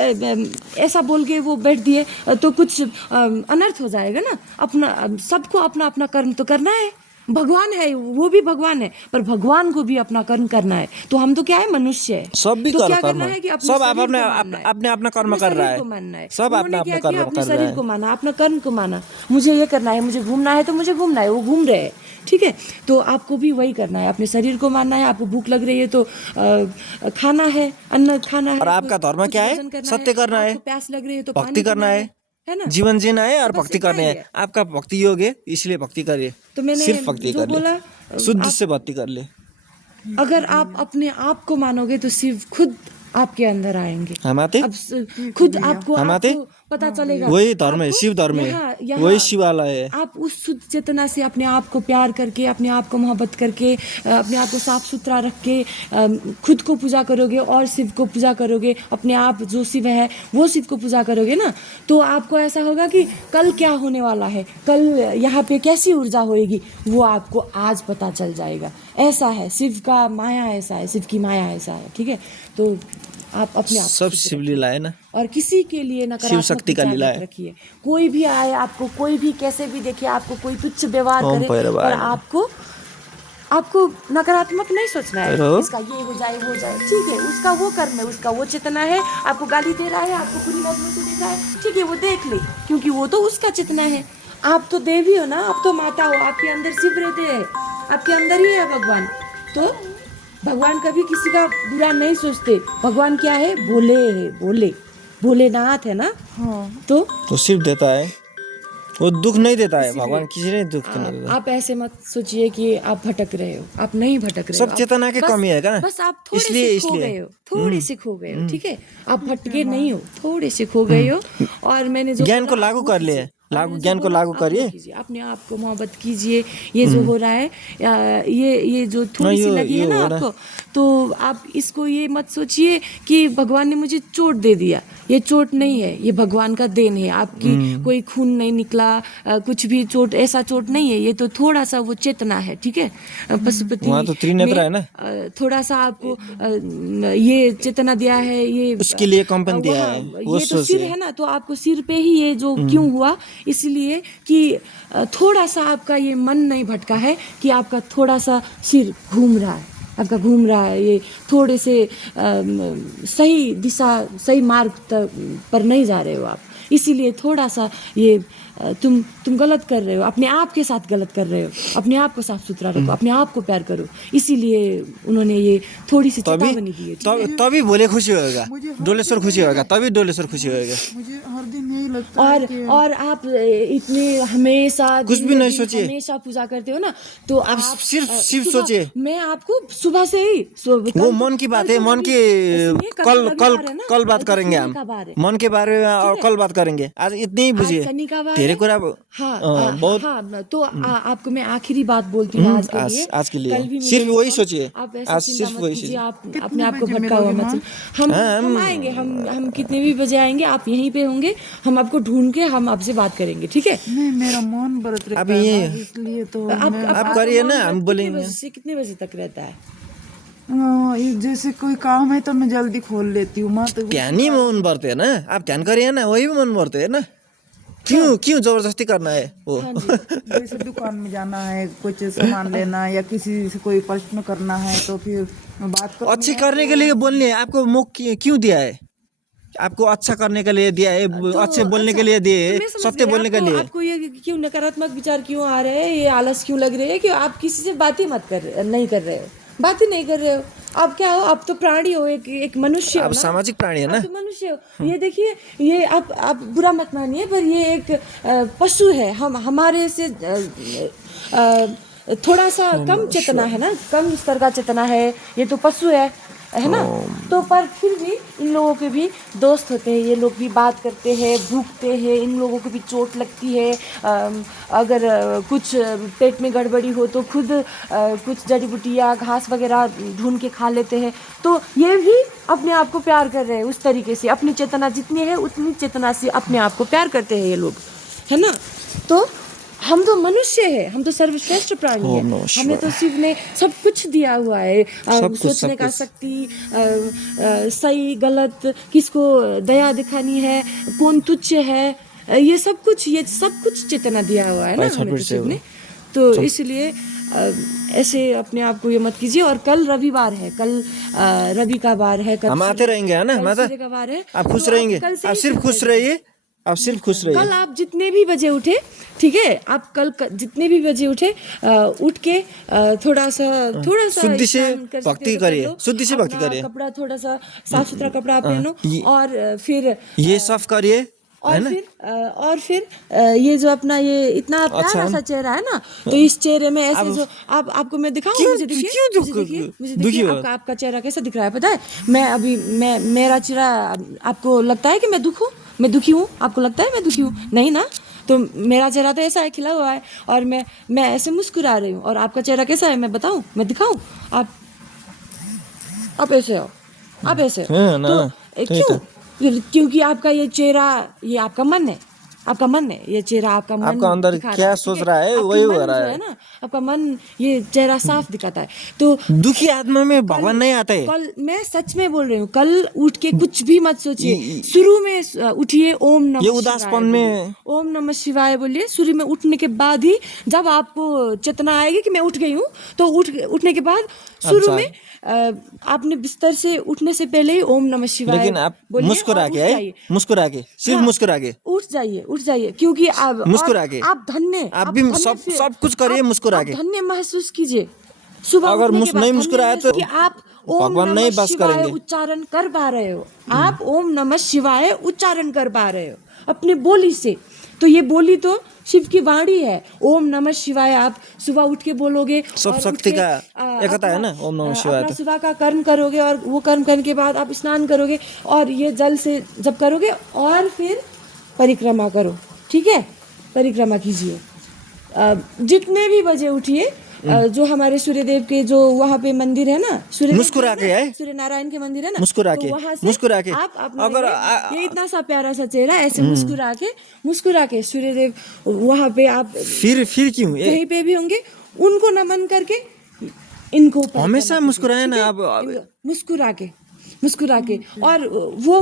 ऐसा बोल के वो बैठ दिए, तो कुछ अनर्थ हो जाएगा ना। अपना सबको अपना अपना कर्म तो करना है। भगवान है, वो भी भगवान है, पर भगवान को भी अपना कर्म करना है। तो हम तो क्या है? मनुष्य है, सब भी तो क्या कर्म करना है कि सब अपने अपना कर्म कर रहा है, सब अपना अपना कर्म कर रहा शरीर है, को माना, अपना कर्म को माना। मुझे ये करना है, मुझे घूमना है तो मुझे घूमना है, वो घूम रहे हैं, ठीक है। तो आपको भी वही करना है, अपने शरीर को मानना है। आपको भूख लग रही है तो खाना है, अन्न खाना है। और आपका धर्म क्या है? सत्य करना है, प्यास लग रही है तो भक्ति करना है ना, जीवन जीना है और भक्ति करनी है। आपका भक्ति योग है, इसलिए भक्ति करिए, तो मैंने सिर्फ भक्ति कर ले, शुद्ध से भक्ति कर ले। अगर आप अपने आप को मानोगे तो शिव खुद आपके अंदर आएंगे। हम आते, अब खुद आपको पता चलेगा, वही धर्म है, शिव धर्म है, वही शिवालय है। आप उस शुद्ध चेतना से अपने आप को प्यार करके, अपने आप को मोहब्बत करके, अपने आप को साफ सुथरा रख के खुद को पूजा करोगे और शिव को पूजा करोगे। अपने आप जो शिव है वो शिव को पूजा करोगे ना, तो आपको ऐसा होगा कि कल क्या होने वाला है, कल यहाँ पे कैसी ऊर्जा होएगी, वो आपको आज पता चल जाएगा। ऐसा है शिव का माया, ऐसा है शिव की माया, ऐसा है, ठीक है। तो आप अपने आप सब शिव लीला है ना, और किसी के लिए नकारात्मक शक्ति का लीला है। रखिए। कोई भी आए आपको, कोई भी कैसे भी देखे, आपको कोई तुच्छ व्यवहार करे, और आपको नकारात्मक नहीं सोचना है, इसका ये हो जाए, वो हो जाए, ठीक है, उसका वो कर्म है, उसका वो चेतना है। आपको गाली दे रहा है, आपको बुरी नजरों से देख रहा है, ठीक है, वो देख ले, क्योंकि वो तो उसका चेतना है। आप तो देवी हो ना, आप तो माता हो, आपके अंदर शिव रहते हैं, आपके अंदर ही है भगवान। तो भगवान कभी किसी का बुरा नहीं सोचते। भगवान क्या है? भोले है, भोलेनाथ है ना। तो शिव देता है, वो दुख नहीं देता है, भगवान किसी ने दुख नहीं देता। आप ऐसे मत सोचिए कि आप भटक रहे हो, आप नहीं भटक रहे हो, सब चेतना की कमी है ना, बस आप थोड़े से खो गए हो, थोड़े से खो गए हो, ठीक है। आप भटके नहीं हो, थोड़े से खो गए हो। और मैंने जो ज्ञान को लागू कर लिए, लागू ज्ञान को लागू करिए। कीजिए, अपने आप को मोहब्बत कीजिए। ये जो हो रहा है ये जो थोड़ी सी लगी है ना आपको, तो आप इसको ये मत सोचिए कि भगवान ने मुझे चोट दे दिया। ये चोट नहीं है, ये भगवान का देन है। आपकी कोई खून नहीं निकला, कुछ भी चोट, ऐसा चोट नहीं है। ये तो थोड़ा सा वो चेतना है, ठीक है। पशुपति वहाँ तो त्रिनेत्र है ना, थोड़ा सा आपको ये चेतना दिया है, ये उसके लिए कंपन दिया है। वो ये तो सिर है ना, तो आपको सिर पे ही ये जो क्यों हुआ, इसलिए कि थोड़ा सा आपका ये मन नहीं भटका है कि आपका थोड़ा सा सिर घूम रहा है, आपका घूम रहा है। ये थोड़े से सही दिशा, सही मार्ग पर नहीं जा रहे हो आप, इसीलिए थोड़ा सा ये तुम गलत कर रहे हो, अपने आप के साथ गलत कर रहे हो। अपने आप को साफ सुथरा रखो, अपने आप को प्यार करो। इसीलिए उन्होंने ये थोड़ी सी चेतावनी दी है। तभी बोले खुशी होगा, डोलेश्वर खुशी होगा, तभी डोलेश्वर खुशी होगा। मुझे हर दिन यही लगता है और आप इतने हमेशा कुछ भी नहीं सोचिए, हमेशा पूजा करते हो ना, तो आप सिर्फ सोचिए। मैं आपको सुबह से ही वो मन की बात है, मन की कल बात करेंगे हम, मन के बारे में और कल बात करेंगे। आज इतनी ही बुझिए, तेरे को बहुत। हाँ, तो आपको मैं आखिरी बात बोलती हूँ आज के लिए। कल भी सिर्फ वही सोचिए, आप आज सिर्फ वही सोचिए। आप अपने आप को भटका हुआ मत। हम आएंगे, हम कितने भी बजे आएंगे, आप यहीं पे होंगे। हम आपको ढूंढ के हम आपसे बात करेंगे, ठीक है। नहीं, मेरा मन बरत रहता अभी ये है, इसलिए तो आप करिए ना, हम बोलेंगे। कितने बजे तक रहता है? जैसे कोई काम है तो मैं जल्दी खोल लेती हूँ। माँ तो ध्यान ही मन बढ़ते है ना, आप ध्यान करिए ना, वही भी मन बढ़ते है ना। क्यों जबरदस्ती करना है वो। जैसे दुकान में जाना है, कुछ सामान लेना या किसी से कोई प्रश्न करना है, तो फिर बात कर अच्छे करने के लिए बोलने आपको मौका क्यों दिया है? आपको अच्छा करने के लिए दिया है, अच्छे बोलने के लिए दिए है, सत्य बोलने के लिए। आपको ये क्यों नकारात्मक विचार क्यों आ रहे हैं, ये आलस क्यों लग रहे हैं कि आप किसी से बातें नहीं कर रहे हो, बातें नहीं कर रहे हो। आप क्या हो? आप तो प्राणी हो, एक मनुष्य हो आप ना? सामाजिक प्राणी है ना, तो मनुष्य हो। ये देखिए, ये आप बुरा मत मानिए, पर ये एक पशु है। हम हमारे से थोड़ा सा कम चेतना है ना, कम स्तर का चेतना है। ये तो पशु है ना। तो पर फिर भी इन लोगों के भी दोस्त होते हैं, ये लोग भी बात करते हैं, भूखते हैं, इन लोगों को भी चोट लगती है। अगर कुछ पेट में गड़बड़ी हो तो खुद कुछ जड़ी बूटियाँ, घास वगैरह ढूंढ के खा लेते हैं। तो ये भी अपने आप को प्यार कर रहे हैं उस तरीके से। अपनी चेतना जितनी है उतनी चेतना से अपने आप को प्यार करते हैं ये लोग, है ना। तो हम तो मनुष्य है, हम तो सर्वश्रेष्ठ प्राणी है। हमें तो शिव ने सब कुछ दिया हुआ है, सोचने का शक्ति, सही गलत, किसको दया दिखानी है, कौन तुच्छ है, ये सब कुछ चेतना दिया हुआ है ना हमें तो शिव ने। तो इसलिए ऐसे अपने आप को ये मत कीजिए। और कल रविवार है, कल रवि का वार है, कल हम आते रहेंगे, है ना माता। का वार है, आप खुश रहेंगे, आप सिर्फ खुश रहिए, आप सिर्फ खुश रहिए। कल आप जितने भी बजे उठे, ठीक है, आप कल जितने भी बजे उठे, उठ के थोड़ा सा शुद्धि से भक्ति करिए, शुद्धि से भक्ति करिए। कपड़ा थोड़ा सा साफ सुथरा कपड़ा आप पहनो, और फिर ये साफ करिए, और फिर ये जो अपना ये इतना प्यारा सा चेहरा है ना, तो इस चेहरे में ऐसे जो आपको मैं दिखाऊं, मुझे देखिए आपका चेहरा कैसा दिख रहा है, पता है। मैं मेरा चेहरा आपको लगता है कि मैं दुखी हूँ? आपको लगता है मैं दुखी हूँ? नहीं ना। तो मेरा चेहरा तो ऐसा है, खिला हुआ है, और मैं ऐसे मुस्कुरा रही हूँ। और आपका चेहरा कैसा है, मैं बताऊँ, मैं दिखाऊँ? आप ऐसे हो, आप ऐसे हो। तो क्यों? क्योंकि आपका ये चेहरा, ये आपका मन है, आपका मन है, ये चेहरा आपका मन, आपका अंदर क्या सोच रहा है वही हो रहा है ना। आपका मन ये चेहरा साफ दिखाता है। तो दुखी आत्मा में भगवान नहीं आता है। कल मैं सच में बोल रही हूँ, कल उठ के कुछ भी मत सोचिए। शुरू में उठिए, ओम नमः ये उदासपन में ओम नमः शिवाय बोलिए। शुरू में उठने के बाद ही जब आपको चेतना आएगी कि मैं उठ गई हूँ, तो उठने के बाद शुरू में आपने बिस्तर से उठने से पहले ही ओम नमः शिवाय, लेकिन आप मुस्कुरा के सिर्फ मुस्कुरा के उठ जाइए, क्योंकि आप मुस्कुरा के, आप धन्य, आप भी सब कुछ करिए मुस्कुरा के। धन्य महसूस कीजिए। सुबह अगर नहीं मुस्कुराए तो आप ओम भगवान नहीं बस करेंगे। उच्चारण कर पा रहे हो, आप ओम नमः शिवाय उच्चारण कर पा रहे हो अपने बोली से। तो ये बोली तो शिव की वाणी है। ओम नमः शिवाय आप सुबह उठ के बोलोगे, सब शक्ति का एकता है ना ओम नमः शिवाय। अपना सुबह का कर्म करोगे, और वो कर्म करने के बाद आप स्नान करोगे, और ये जल से जब करोगे, और फिर परिक्रमा करो, ठीक है। परिक्रमा कीजिए। जितने भी बजे उठिए, जो हमारे सूर्यदेव के जो वहाँ पे मंदिर है ना, सूर्य मुस्कुरा के है? सूर्य नारायण के मंदिर है ना, मुस्कुरा तो के, वहाँ से मुस्कुरा के। आप अपना अगर ये इतना सा प्यारा सा चेहरा ऐसे मुस्कुरा के सूर्यदेव वहाँ पे आप फिर क्यों कहीं पे भी होंगे, उनको नमन करके इनको हमेशा मुस्कुराए ना आप। मुस्कुरा के और वो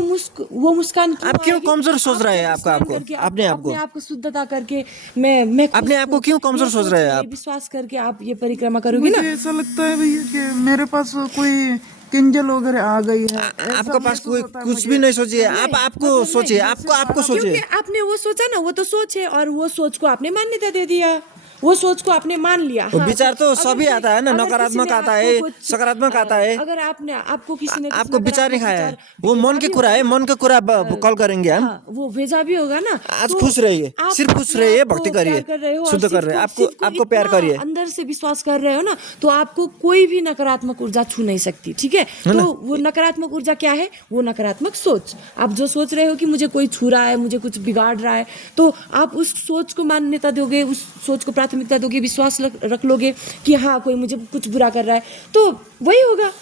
मुस्कान आप क्यों कमजोर सोच रहे हैं आपको अपने आप को? अपने आप को शुद्धता करके मैं अपने आप को क्यों कमजोर सोच रहे हैं आप? विश्वास करके आप ये परिक्रमा करोगे ना, मुझे ऐसा लगता है भैया कि मेरे पास कोई किंजल वगैरह आ गई है। आपके पास कोई कुछ भी नहीं सोचिए, आप आपको सोचिए, आपको सोचिए। क्योंकि आपने वो सोचा ना, वो तो सोच है और वो सोच को आपने मान्यता दे दिया, वो सोच को आपने मान लिया। वो हाँ, विचार तो अगर सभी कोई- आता है ना, अगर नकारात्मक किसी ने आता आपको है, कुछ, सकारात्मक आता है। अगर आपको किसी ने कुछ आपको विचार नहीं नकारात्मक खाया है, विचार वो मन के भेजा कुरा भी है, होगा मन के कुरा कॉल करेंगे हम। हाँ, वो भेजा भी होगा ना, आज तो खुश रहिए, आप सिर्फ खुश अपने रहिए, आप को भक्ति करिए, प्यार कर रहे हो और शुद्ध कर शिव रहे हैं, को- शिव को आपको प्यार इतना करिए। अंदर से विश्वास कर रहे हो ना, तो आपको कोई भी नकारात्मक ऊर्जा छू नहीं सकती, ठीक है? तो वो नकारात्मक ऊर्जा क्या है? वो नकारात्मक सोच। आप जो सोच रहे हो कि मुझे कोई छू रहा है, मुझे कुछ बिगाड़ रहा है, तो आप उस सोच को मान्यता दोगे, उस सोच को प्राथमिकता दोगे, विश्वास रख लोगे कि हाँ कोई मुझे कुछ बुरा कर रहा है, तो वही होगा।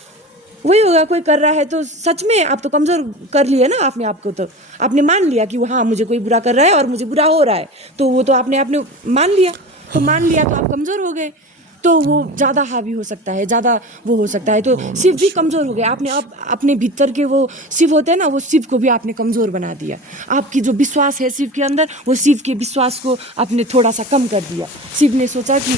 कोई कर रहा है तो सच में आप तो कमजोर कर लिए ना आपने आप को, तो आपने मान लिया कि हाँ मुझे कोई बुरा कर रहा है और मुझे बुरा हो रहा है, तो वो तो आपने मान लिया, तो आप कमजोर हो गए, तो वो ज़्यादा हावी हो सकता है, ज़्यादा वो हो सकता है, तो शिव भी कमज़ोर हो गया। आपने अपने भीतर के वो शिव होते हैं ना, वो शिव को भी आपने कमज़ोर बना दिया। आपकी जो विश्वास है शिव के अंदर, वो शिव के विश्वास को आपने थोड़ा सा कम कर दिया। शिव ने सोचा कि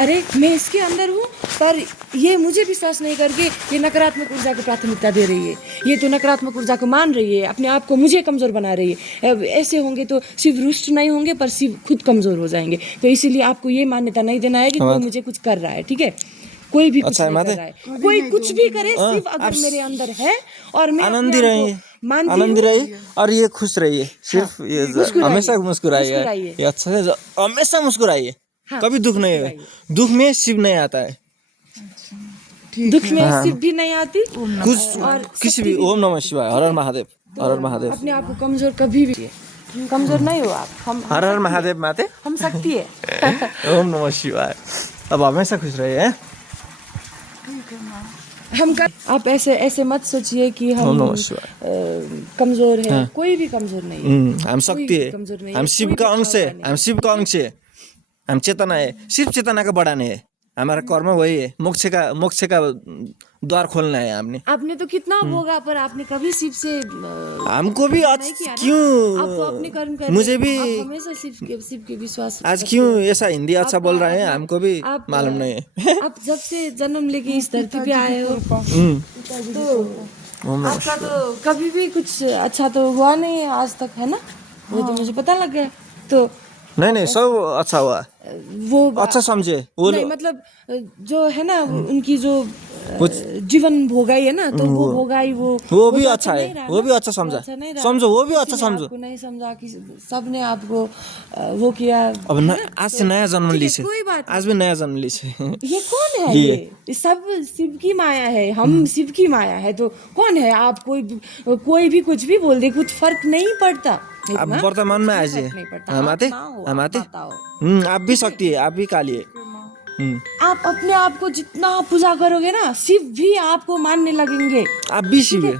अरे मैं इसके अंदर हूँ, पर ये मुझे विश्वास नहीं करके ये नकारात्मक ऊर्जा को प्राथमिकता दे रही है, ये तो नकारात्मक ऊर्जा को मान रही है, अपने आप को मुझे कमज़ोर बना रही है। ऐसे होंगे तो शिव रुष्ट नहीं होंगे, पर शिव खुद कमज़ोर हो जाएंगे। तो इसीलिए आपको ये मान्यता नहीं देना है कि कोई मुझे कुछ कर रहा है, ठीक है? कोई भी कुछ नहीं कर रहा है, कोई कुछ भी करे, शिव अगर मेरे अंदर है और मैं आनंदी रहिए, आनंदी रहिए और ये खुश रहिए, सिर्फ ये हमेशा मुस्कुराइए, ये अच्छा है, हमेशा मुस्कुराइए, कभी दुख नहीं है। दुख में शिव नहीं आता है, दुख में शिव भी नहीं आती, कुछ और किसी भी। ओम नमः शिवाय, हर हर महादेव, हर हर महादेव। अपने आप को कमजोर कभी भी कमजोर नहीं हो आप। हम हर हर महादेव माते, हम शक्ति है। ओम नमः शिवाय। अब हमेशा खुश रहिए हैं? आप ऐसे मत सोचिए कि हम कमजोर है, कोई भी कमजोर नहीं है। हम शक्ति है, हम शिव का अंश है, हम शिव का अंश है, हम चेतना है, सिर्फ चेतना का बढ़ाने है। हमारा कर्म वही है, मोक्ष का द्वार खोलना है। आपने तो कितना भोगा, पर आपने कभी शिव से हमको भी आज क्यों, आप तो अपने कर्म कर मुझे भी आप हमेशा शिव के विश्वास आज क्यों ऐसा हिंदी अच्छा बोल रहे हैं, हमको भी मालूम नहीं है। आप जब से जन्म लेके इस धरती पे आए हो, तो आपका तो कभी भी कुछ अच्छा तो हुआ नहीं है आज तक, है ना? वो तो मुझे पता लग गया। तो नहीं सब अच्छा हुआ, वो अच्छा समझे वो नहीं, मतलब जो है ना उनकी जो जीवन भोगाई है ना, तो वो भोगाई वो भी अच्छा है, वो भी अच्छा समझा, समझो, वो भी अच्छा समझो। आपको नहीं समझा कि सबने आपको वो किया। अब आज से नया जन्म ली से, कोई बात आज भी नया जन्म ली से। ये कौन है? ये सब शिव की माया है, हम शिव की माया है, तो कौन है आप? कोई भी कुछ भी बोल दे, कुछ फर्क नहीं पड़ता। आप वर्तमान में आज हम आते आप भी शक्ति है, आप भी काली है। आप अपने आप को जितना पूजा करोगे ना, शिव भी आपको मानने लगेंगे। आप भी शिव है।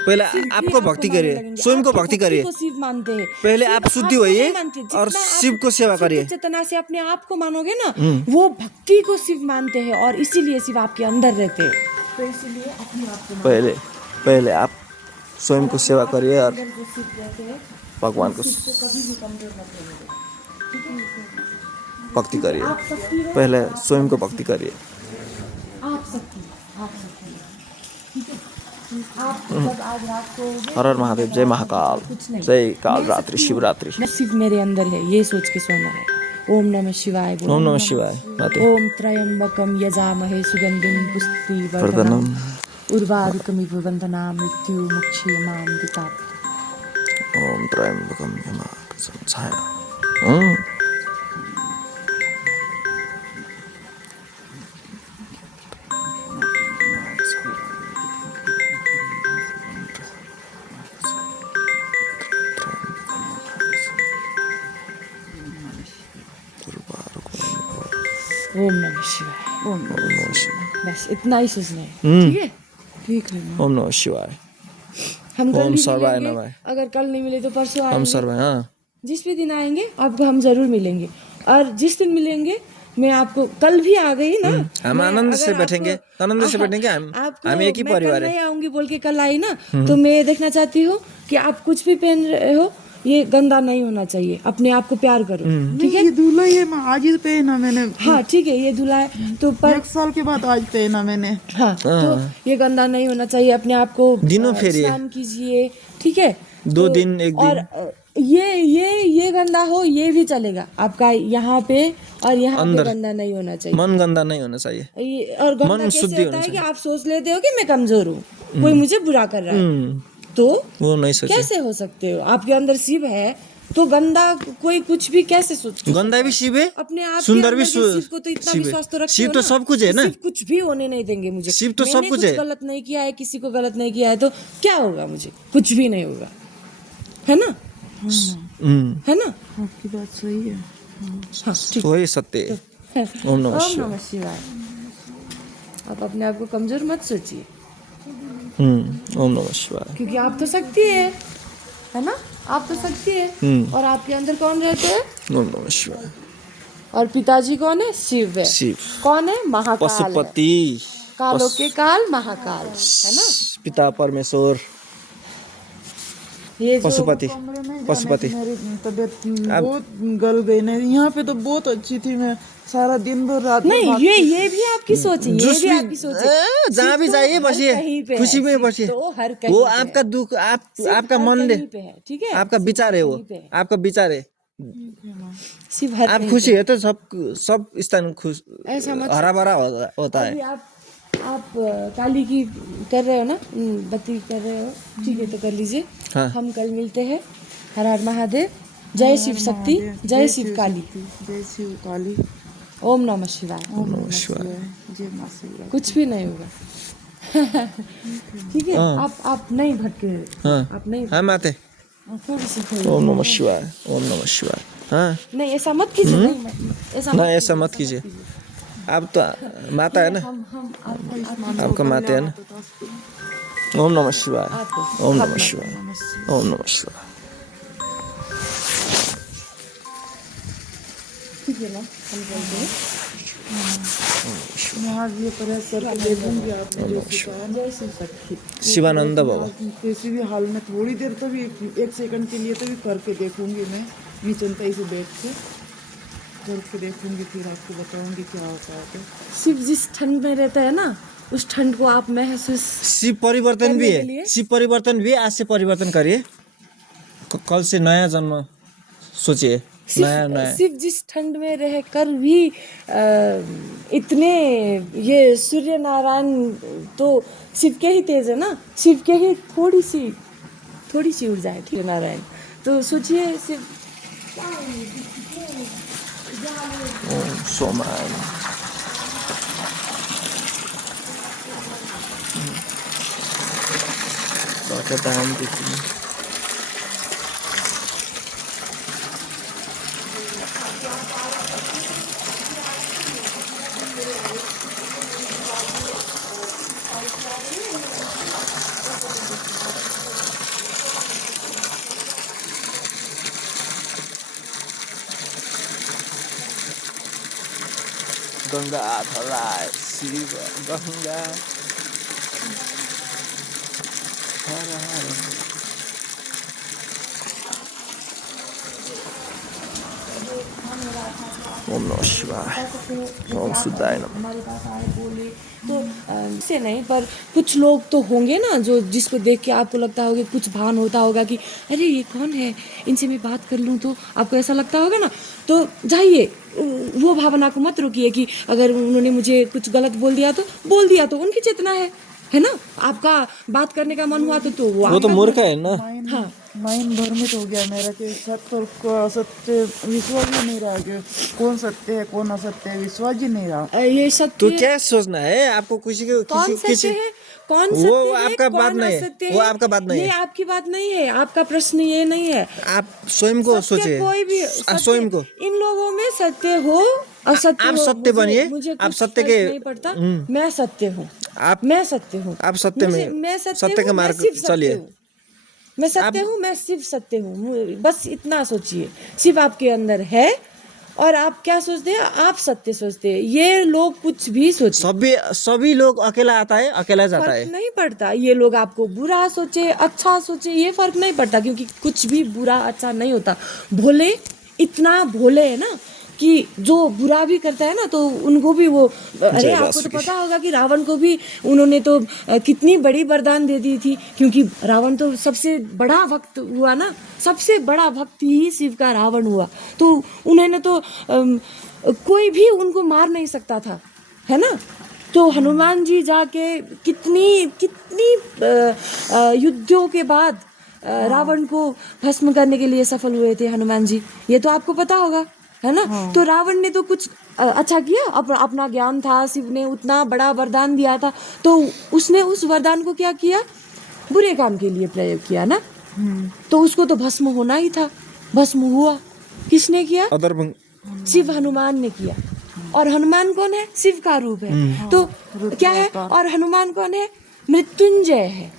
पहले आपको भक्ति करिए, स्वयं को भक्ति करिए, शिव मानते हैं। पहले आप शुद्धि होइए और शिव को सेवा करिए। चेतना से अपने आप को मानोगे ना, वो भक्ति को शिव मानते हैं और इसीलिए शिव आपके अंदर रहते हैं। तो इसीलिए अपने आप को पहले आप स्वयं को सेवा करिए और भगवान को भक्ति करिए। पहले स्वयं को भक्ति करिए। हर हर महादेव, जय महाकाल, जय काल रात्रि, शिवरात्रि। शिव मेरे अंदर है, ये सोच के सोना है। ओम नमः शिवाय। ओम नमः शिवाय। ओम त्र्यंबकम यजामहे सुगंधिं पुष्टिवर्धनम् उर्वारुकमिव बन्धनान् मृत्युमुक्षीयमामृतात्। ओम त्र्यंबकम यजामहे छाया। नमः शिवाय। ओम नमः शिवाय। बस इतना ही सोचना है, ठीक है? ठीक है माँ। ओम नमः शिवाय। हम कल ओम भी सर्वाय मिलेंगे, नमः। अगर कल नहीं मिले तो परसों हम आएंगे। सर्व हाँ जिस भी दिन आएंगे आपको हम जरूर मिलेंगे, और जिस दिन मिलेंगे मैं आपको, कल भी आ गई ना, हम मैं आनंद अगर से आपको- बैठेंगे, आनंद से बैठेंगे हम आपको हम एक ही मैं कल परिवार है। नहीं आऊंगी बोल के कल आई ना, तो मैं ये देखना चाहती हूँ कि आप कुछ भी पहन रहे हो ये गंदा नहीं होना चाहिए, अपने आप को प्यार करो, ठीक है? ये दूल्हा ये मैं आज ही पहना मैंने। हाँ ठीक है, ये दूल्हा है तो पर 1 साल के बाद आज पहना मैंने। हाँ तो ये गंदा नहीं होना चाहिए, अपने आप को दिनों फेरिए। स्नान कीजिए, ठीक है? 2 दिन 1 दिन। और ये गंदा हो ये भी चलेगा आपका यहाँ पे, और यहाँ पे गंदा नहीं होना चाहिए। मन गंदा नहीं होना चाहिए। और गंदा मन कैसे शुद्धि होता होना है कि आप सोच लेते हो कि मैं कमजोर हूँ, कोई मुझे बुरा कर रहा है, तो वो नहीं सोचे। कैसे हो सकते हो? आपके अंदर शिव है तो गंदा कोई कुछ भी कैसे सोच? गंदा भी शिव है, अपने आप सुंदर के भी अंदर शिव को तो इतना शिव है। विश्वास तो रखते शिव हो तो ना, सब कुछ है ना। शिव कुछ भी होने नहीं देंगे मुझे। शिव तो सब मैंने कुछ कुछ है। गलत नहीं किया है, किसी को गलत नहीं किया है, तो क्या होगा? मुझे कुछ भी नहीं होगा, है ना? है ना? आपकी बात सही है। हाँ ठीक वही सत्य है। ओम नमः ओम शिवाय। नमः शिवाय। आप अपने आप को कमजोर मत सोचिए, ओम नमः शिवाय। क्योंकि आप तो शक्ति है ना? आप तो शक्ति है, और आपके अंदर कौन रहते हैं? ओम नमः शिवाय। और पिताजी कौन है? शिव है। शिव कौन है? महाकाल है। पशुपति, कालों के काल महाकाल है ना? पिता परमेश्वर, ये जो पशुपति, कमरे में पशुपति। मेरी तबीयत बहुत गल गई ना। यहाँ पे तो बहुत अच्छी थी, मैं सारा दिन भर रात भर नहीं, ये भी आपकी सोच है, ये जिस भी भी- आपकी सोच है। जहाँ भी शिव तो जाइए हर बसिए, कहीं पे है, खुशी में शिव बसिए। तो हर कहीं वो पे है। आपका दुख, शिव आपका हर मन कहीं पे है, ठीक है? आपका विचार है, वो कहीं पे है। आपका विचार है। शिव हर आप कहीं खुशी पे है तो सब स्थान खुश ऐसा मत हरा भरा होता अभी है। आप काली की कर रहे हो ना, बत्ती कर रहे हो, ठीक है तो कर लीजिए। हाँ। हम कल मिलते हैं। हर हर महादेव, जय शिव शक्ति, जय शिव काली, जय शिव काली। ओम नमः शिवाय। ओम नमः शिवाय। जय माँ शिवाय। कुछ भी नहीं होगा। ठीक है, आप नहीं भटके, हाँ आप नहीं हम आते। थोड़ी सी थोड़ी- ओम नमः शिवाय, ओम नमः शिवाय। हाँ नहीं ऐसा मत कीजिए, नहीं ऐसा ना ऐसा मत कीजिए। आप तो माता है ना, हम आपका माता है ना। ओम नमः शिवाय, ओम नमः शिवाय, ओम नमः शिवाय। ठीक है ना, हम चलते हैं। मैं आज ये प्रयास करके देखूंगी आपने जो सिखाया ना। जय शिव शक्ति। शिवानंद बाबा। किसी भी हाल में थोड़ी देर तो भी 1 सेकंड के लिए तो भी करके देखूंगी मैं, निचनताई से बैठ के करके देखूंगी, फिर आपको बताऊंगी क्या होता है। तो शिव जिस ठंड में रहता है ना, उस ठंड को आप महसूस शिव परिवर्तन भी करने के है, लिए? शिव परिवर्तन भी आज से परिवर्तन करिए। कल से नया जन्म सोचिए, नया नया। शिव जिस ठंड में रह कर भी इतने ये सूर्य नारायण तो शिव के ही तेज है ना, शिव के ही थोड़ी सी ऊर्जा है, ठीक है नारायण। तो सोचिए शिव ओम सोमाय। दाम देखिए। गंगा धराय शिव गंगा हर हर। ओम नमः शिवाय, ओम शुद्धाय नमः। हमारे पास आए बोले तो से नहीं, पर कुछ लोग तो होंगे ना जो जिसको देख के आपको लगता होगा, कुछ भान होता होगा कि अरे ये कौन है, इनसे मैं बात कर लूँ, तो आपको ऐसा लगता होगा ना। तो जाइए, वो भावना को मत रोकिए कि अगर उन्होंने मुझे कुछ गलत बोल दिया तो उनकी चेतना है ना। आपका बात करने का मन हुआ तो वो तो मूर्ख है ना। हाँ, माइंड भ्रमित हो गया मेरा कि सत्य और असत्य विश्वास ही नहीं रहा कि कौन सत्य है कौन असत्य है, विश्वास ही नहीं रहा। ये तो सत्य क्या सोचना है आपको? किसी को कौन किसी सत्य है, कौन वो सत्य है, आपका बात कौन नहीं है, असत्य वो है, आपका बात नहीं ये है। आपकी बात नहीं है, आपका प्रश्न ये नहीं है। आप स्वयं को सत्य सोचिए, कोई भी आप सत्य, स्वयं को। इन लोगों में सत्य हो असत्य आप हो, सत्य बनिए, मुझे आप कुछ सत्य फर्क के नहीं पड़ता। मैं सत्य हूँ, आप मैं सत्य हूँ, आप सत्य में मैं सत्य सत्य के हूँ, मैं मार्ग सिर्फ सत्य चलिए। हूँ, मैं सत्य हूँ, मैं सिर्फ सत्य हूँ। बस इतना सोचिए, सिर्फ आपके अंदर है। और आप क्या सोचते हैं? आप सत्य सोचते हैं। ये लोग कुछ भी सोचे, सभी लोग अकेला आता है, अकेला जाता फर्क है। नहीं पड़ता। ये लोग आपको बुरा सोचे अच्छा सोचे, ये फर्क नहीं पड़ता, क्योंकि कुछ भी बुरा अच्छा नहीं होता। भोले इतना भोले है ना कि जो बुरा भी करता है ना तो उनको भी वो, अरे जय आपको तो वासुकी। पता होगा कि रावण को भी उन्होंने तो कितनी बड़ी वरदान दे दी थी, क्योंकि रावण तो सबसे बड़ा भक्त हुआ ना, सबसे बड़ा भक्त ही शिव का रावण हुआ। तो उन्होंने तो कोई भी उनको मार नहीं सकता था, है ना। तो हनुमान जी जाके कितनी कितनी युद्धों के बाद रावण को भस्म करने के लिए सफल हुए थे हनुमान जी, ये तो आपको पता होगा, है ना। तो रावण ने तो कुछ अच्छा किया, अपना ज्ञान था, शिव ने उतना बड़ा वरदान दिया था, तो उसने उस वरदान को क्या किया? बुरे काम के लिए प्रयोग किया ना। तो उसको तो भस्म होना ही था, भस्म हुआ। किसने किया? अदर शिव हनुमान ने किया। और हनुमान कौन है? शिव का रूप है। तो क्या है? और हनुमान कौन है? मृत्युंजय है।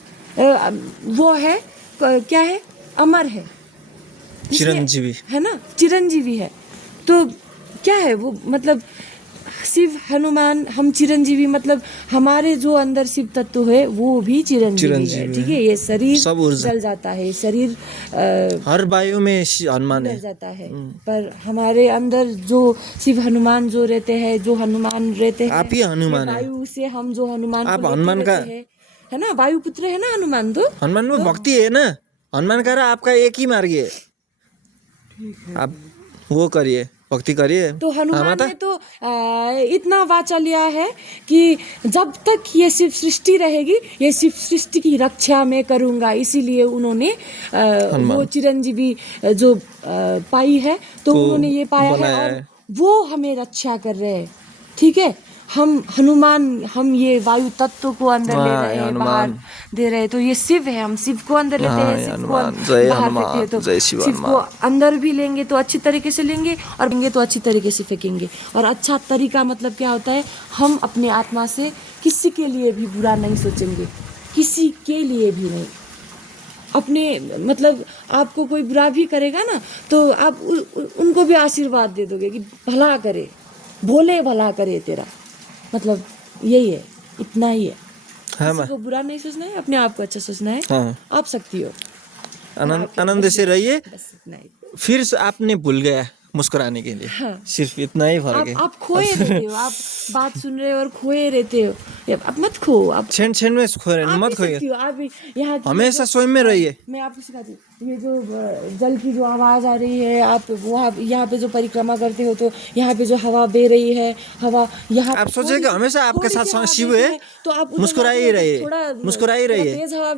वो है क्या है? अमर है, चिरंजीवी है ना, चिरंजीवी है। तो क्या है वो? मतलब शिव हनुमान, हम चिरंजीवी, मतलब हमारे जो अंदर शिव तत्व है वो भी चिरंजीवी है, ठीक है। ये शरीर सब ऊर्जा जल जाता है, शरीर हर वायु में हनुमान डर है। जाता है, पर हमारे अंदर जो शिव हनुमान जो रहते हैं, जो हनुमान रहते हैं, आप ही हनुमान ये है। वायु से हम जो हनुमान आप को लेते हनुमान का- रहते हैं, है ना, वायु पुत्र है ना हनुमान। तो हनुमान में भक्ति है ना, हनुमान का आपका एक ही मार्ग है, आप वो करिए, भक्ति करिए। तो हाँ हनुमान माता, ने तो इतना वाचा लिया है कि जब तक ये शिव सृष्टि रहेगी, ये शिव सृष्टि की रक्षा मैं करूंगा। इसीलिए उन्होंने वो चिरंजीवी जो पाई है, तो उन्होंने ये पाया है बनाया और है। वो हमें रक्षा कर रहे हैं, ठीक है। हम हनुमान, हम ये वायु तत्व को अंदर ले हाँ, रहे ये हैं, बाहर हनुमान। दे रहे हैं। तो ये शिव है, हम शिव को अंदर लेते हाँ, हैं, ये शिव को हनुमान, जय बाहर हनुमान, फेंकते हैं। तो जय शिव शिव को हनुमान। अंदर भी लेंगे तो अच्छी तरीके से लेंगे, और लेंगे तो अच्छी तरीके से फेंकेंगे। और अच्छा तरीका मतलब क्या होता है? हम अपने आत्मा से किसी के लिए भी बुरा नहीं सोचेंगे, किसी के लिए भी नहीं। अपने मतलब आपको कोई बुरा भी करेगा ना, तो आप उनको भी आशीर्वाद दे दोगे कि भला करे, भोले भला करे तेरा, मतलब यही है, इतना ही है। हाँ किसी को बुरा नहीं सोचना है, अपने आप को अच्छा सोचना है। हाँ, आप शक्ति हो, आनंद से रहिए। बस इतना ही। फिर से आपने भूल गया मुस्कुराने के लिए, हाँ। सिर्फ इतना ही फर्क है। आप खोए रहते हो, आप बात सुन रहे हो और खोए रहते हो। आप मत खो, आप क्षण क्षण में आप मत भी खोइए, सकती हो। आप यहाँ की हमेशा स्वयं में रहिए। मैं आपको सिखाती हूँ, ये जो जल की जो आवाज़ आ रही है, आप वहाँ यहाँ पे जो परिक्रमा करते हो, तो यहाँ पे जो हवा बह रही है, हवा यहाँ आप सोचिए कि थोड़ी सी- हमेशा आपके थोड़ी साथ सी हवा शिव बहती है, तो आप उधर मुस्कुराए ही जाते हो तो रहिए, थोड़ा मुस्कुराए ही थोड़ा रहिए। तेज हवा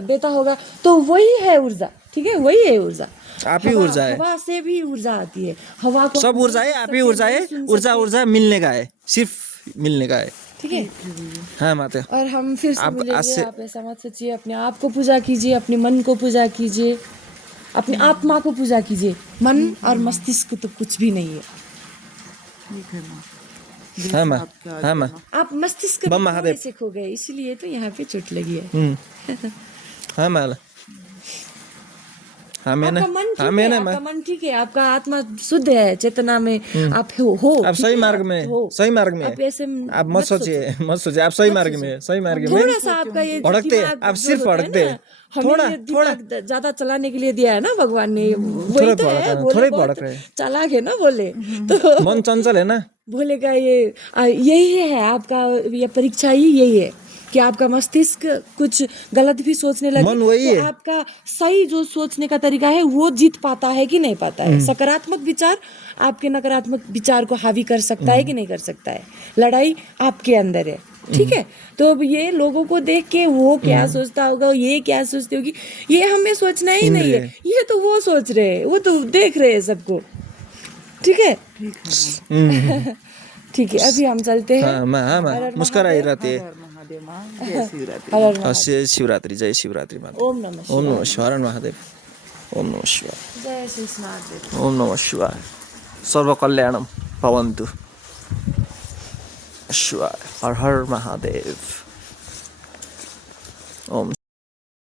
बहता होगा, तो वही है ऊर्जा, ठीक है, वही है ऊर्जा। आप ही ऊर्जा है, हवा से भी ऊर्जा आती है, हवा को सब ऊर्जा है, आप ही ऊर्जा है। ऊर्जा मिलने का है, सिर्फ मिलने का है, ठीक है। हाँ माता। और हम फिर से आप मिलेंगे। आज से- आप ऐसा मत सोचिए, अपने आप को पूजा कीजिए, अपने मन को पूजा कीजिए, अपनी आत्मा को पूजा कीजिए। मन और मस्तिष्क तो कुछ भी नहीं है। ठीक है माँ, हाँ माँ, हाँ माँ। आप मस्तिष्क बम में महादेव। थोड़े से खो गए, इसलिए तो यहाँ पे चोट लगी है। हाँ माला, हाँ मैंने, आपका मन हाँ ठीक है, मैंने आपका मन ठीक है, आपका आत्मा शुद्ध है, चेतना में आप हो, आप ठीक सही है, मार्ग आप में, हो। सही मार्ग में आप ऐसे आप मत सोचिए, मत सोचिए, आप सही मार्ग में, सही मार्ग में। थोड़ा सा आपका ये भड़कते हैं, दिमाग आप जो सिर्फ होता है भड़कते ना, हैं। हमें थोड़ा- ये दिमाग ज्यादा चलाने के लिए दिया है ना भगवान ने, वही थोड़ा तो भड़क है। रहे हैं, भोले थोड़े बहुत भड़क रहे हैं। चालाक है ना भोले, तो मन चंचल है ना, भोले का ये यही है आपका, ये परीक्षा ही यही है कि आपका मस्तिष्क कुछ गलत भी सोचने लगे मन वही तो है। आपका सही जो सोचने का तरीका है वो जीत पाता है कि नहीं पाता है। सकारात्मक विचार आपके नकारात्मक विचार को हावी कर सकता है कि नहीं कर सकता है। लड़ाई आपके अंदर है, ठीक है। तो अब ये लोगों को देख के वो क्या सोचता होगा, ये क्या सोचती होगी, ये हमें सोचना ही नहीं है। ये तो वो सोच रहे हैं, वो तो देख रहे हैं सबको। ठीक है। ठीक है, अभी हम चलते हैं। हाँ माँ मुस्कुराइरहते महादेव माँ, जय शिवरात्रि। हर हर महादेव। शिवरात्रि जय शिवरात्रि माता ओम नमः शिवाय। ओम नमः शिवाय महादेव ओम नमः शिवाय जय श्री स्नाथ। ओम नमः शिवाय सर्वकल्याणम भवन्तु शिवाय हर हर महादेव ओम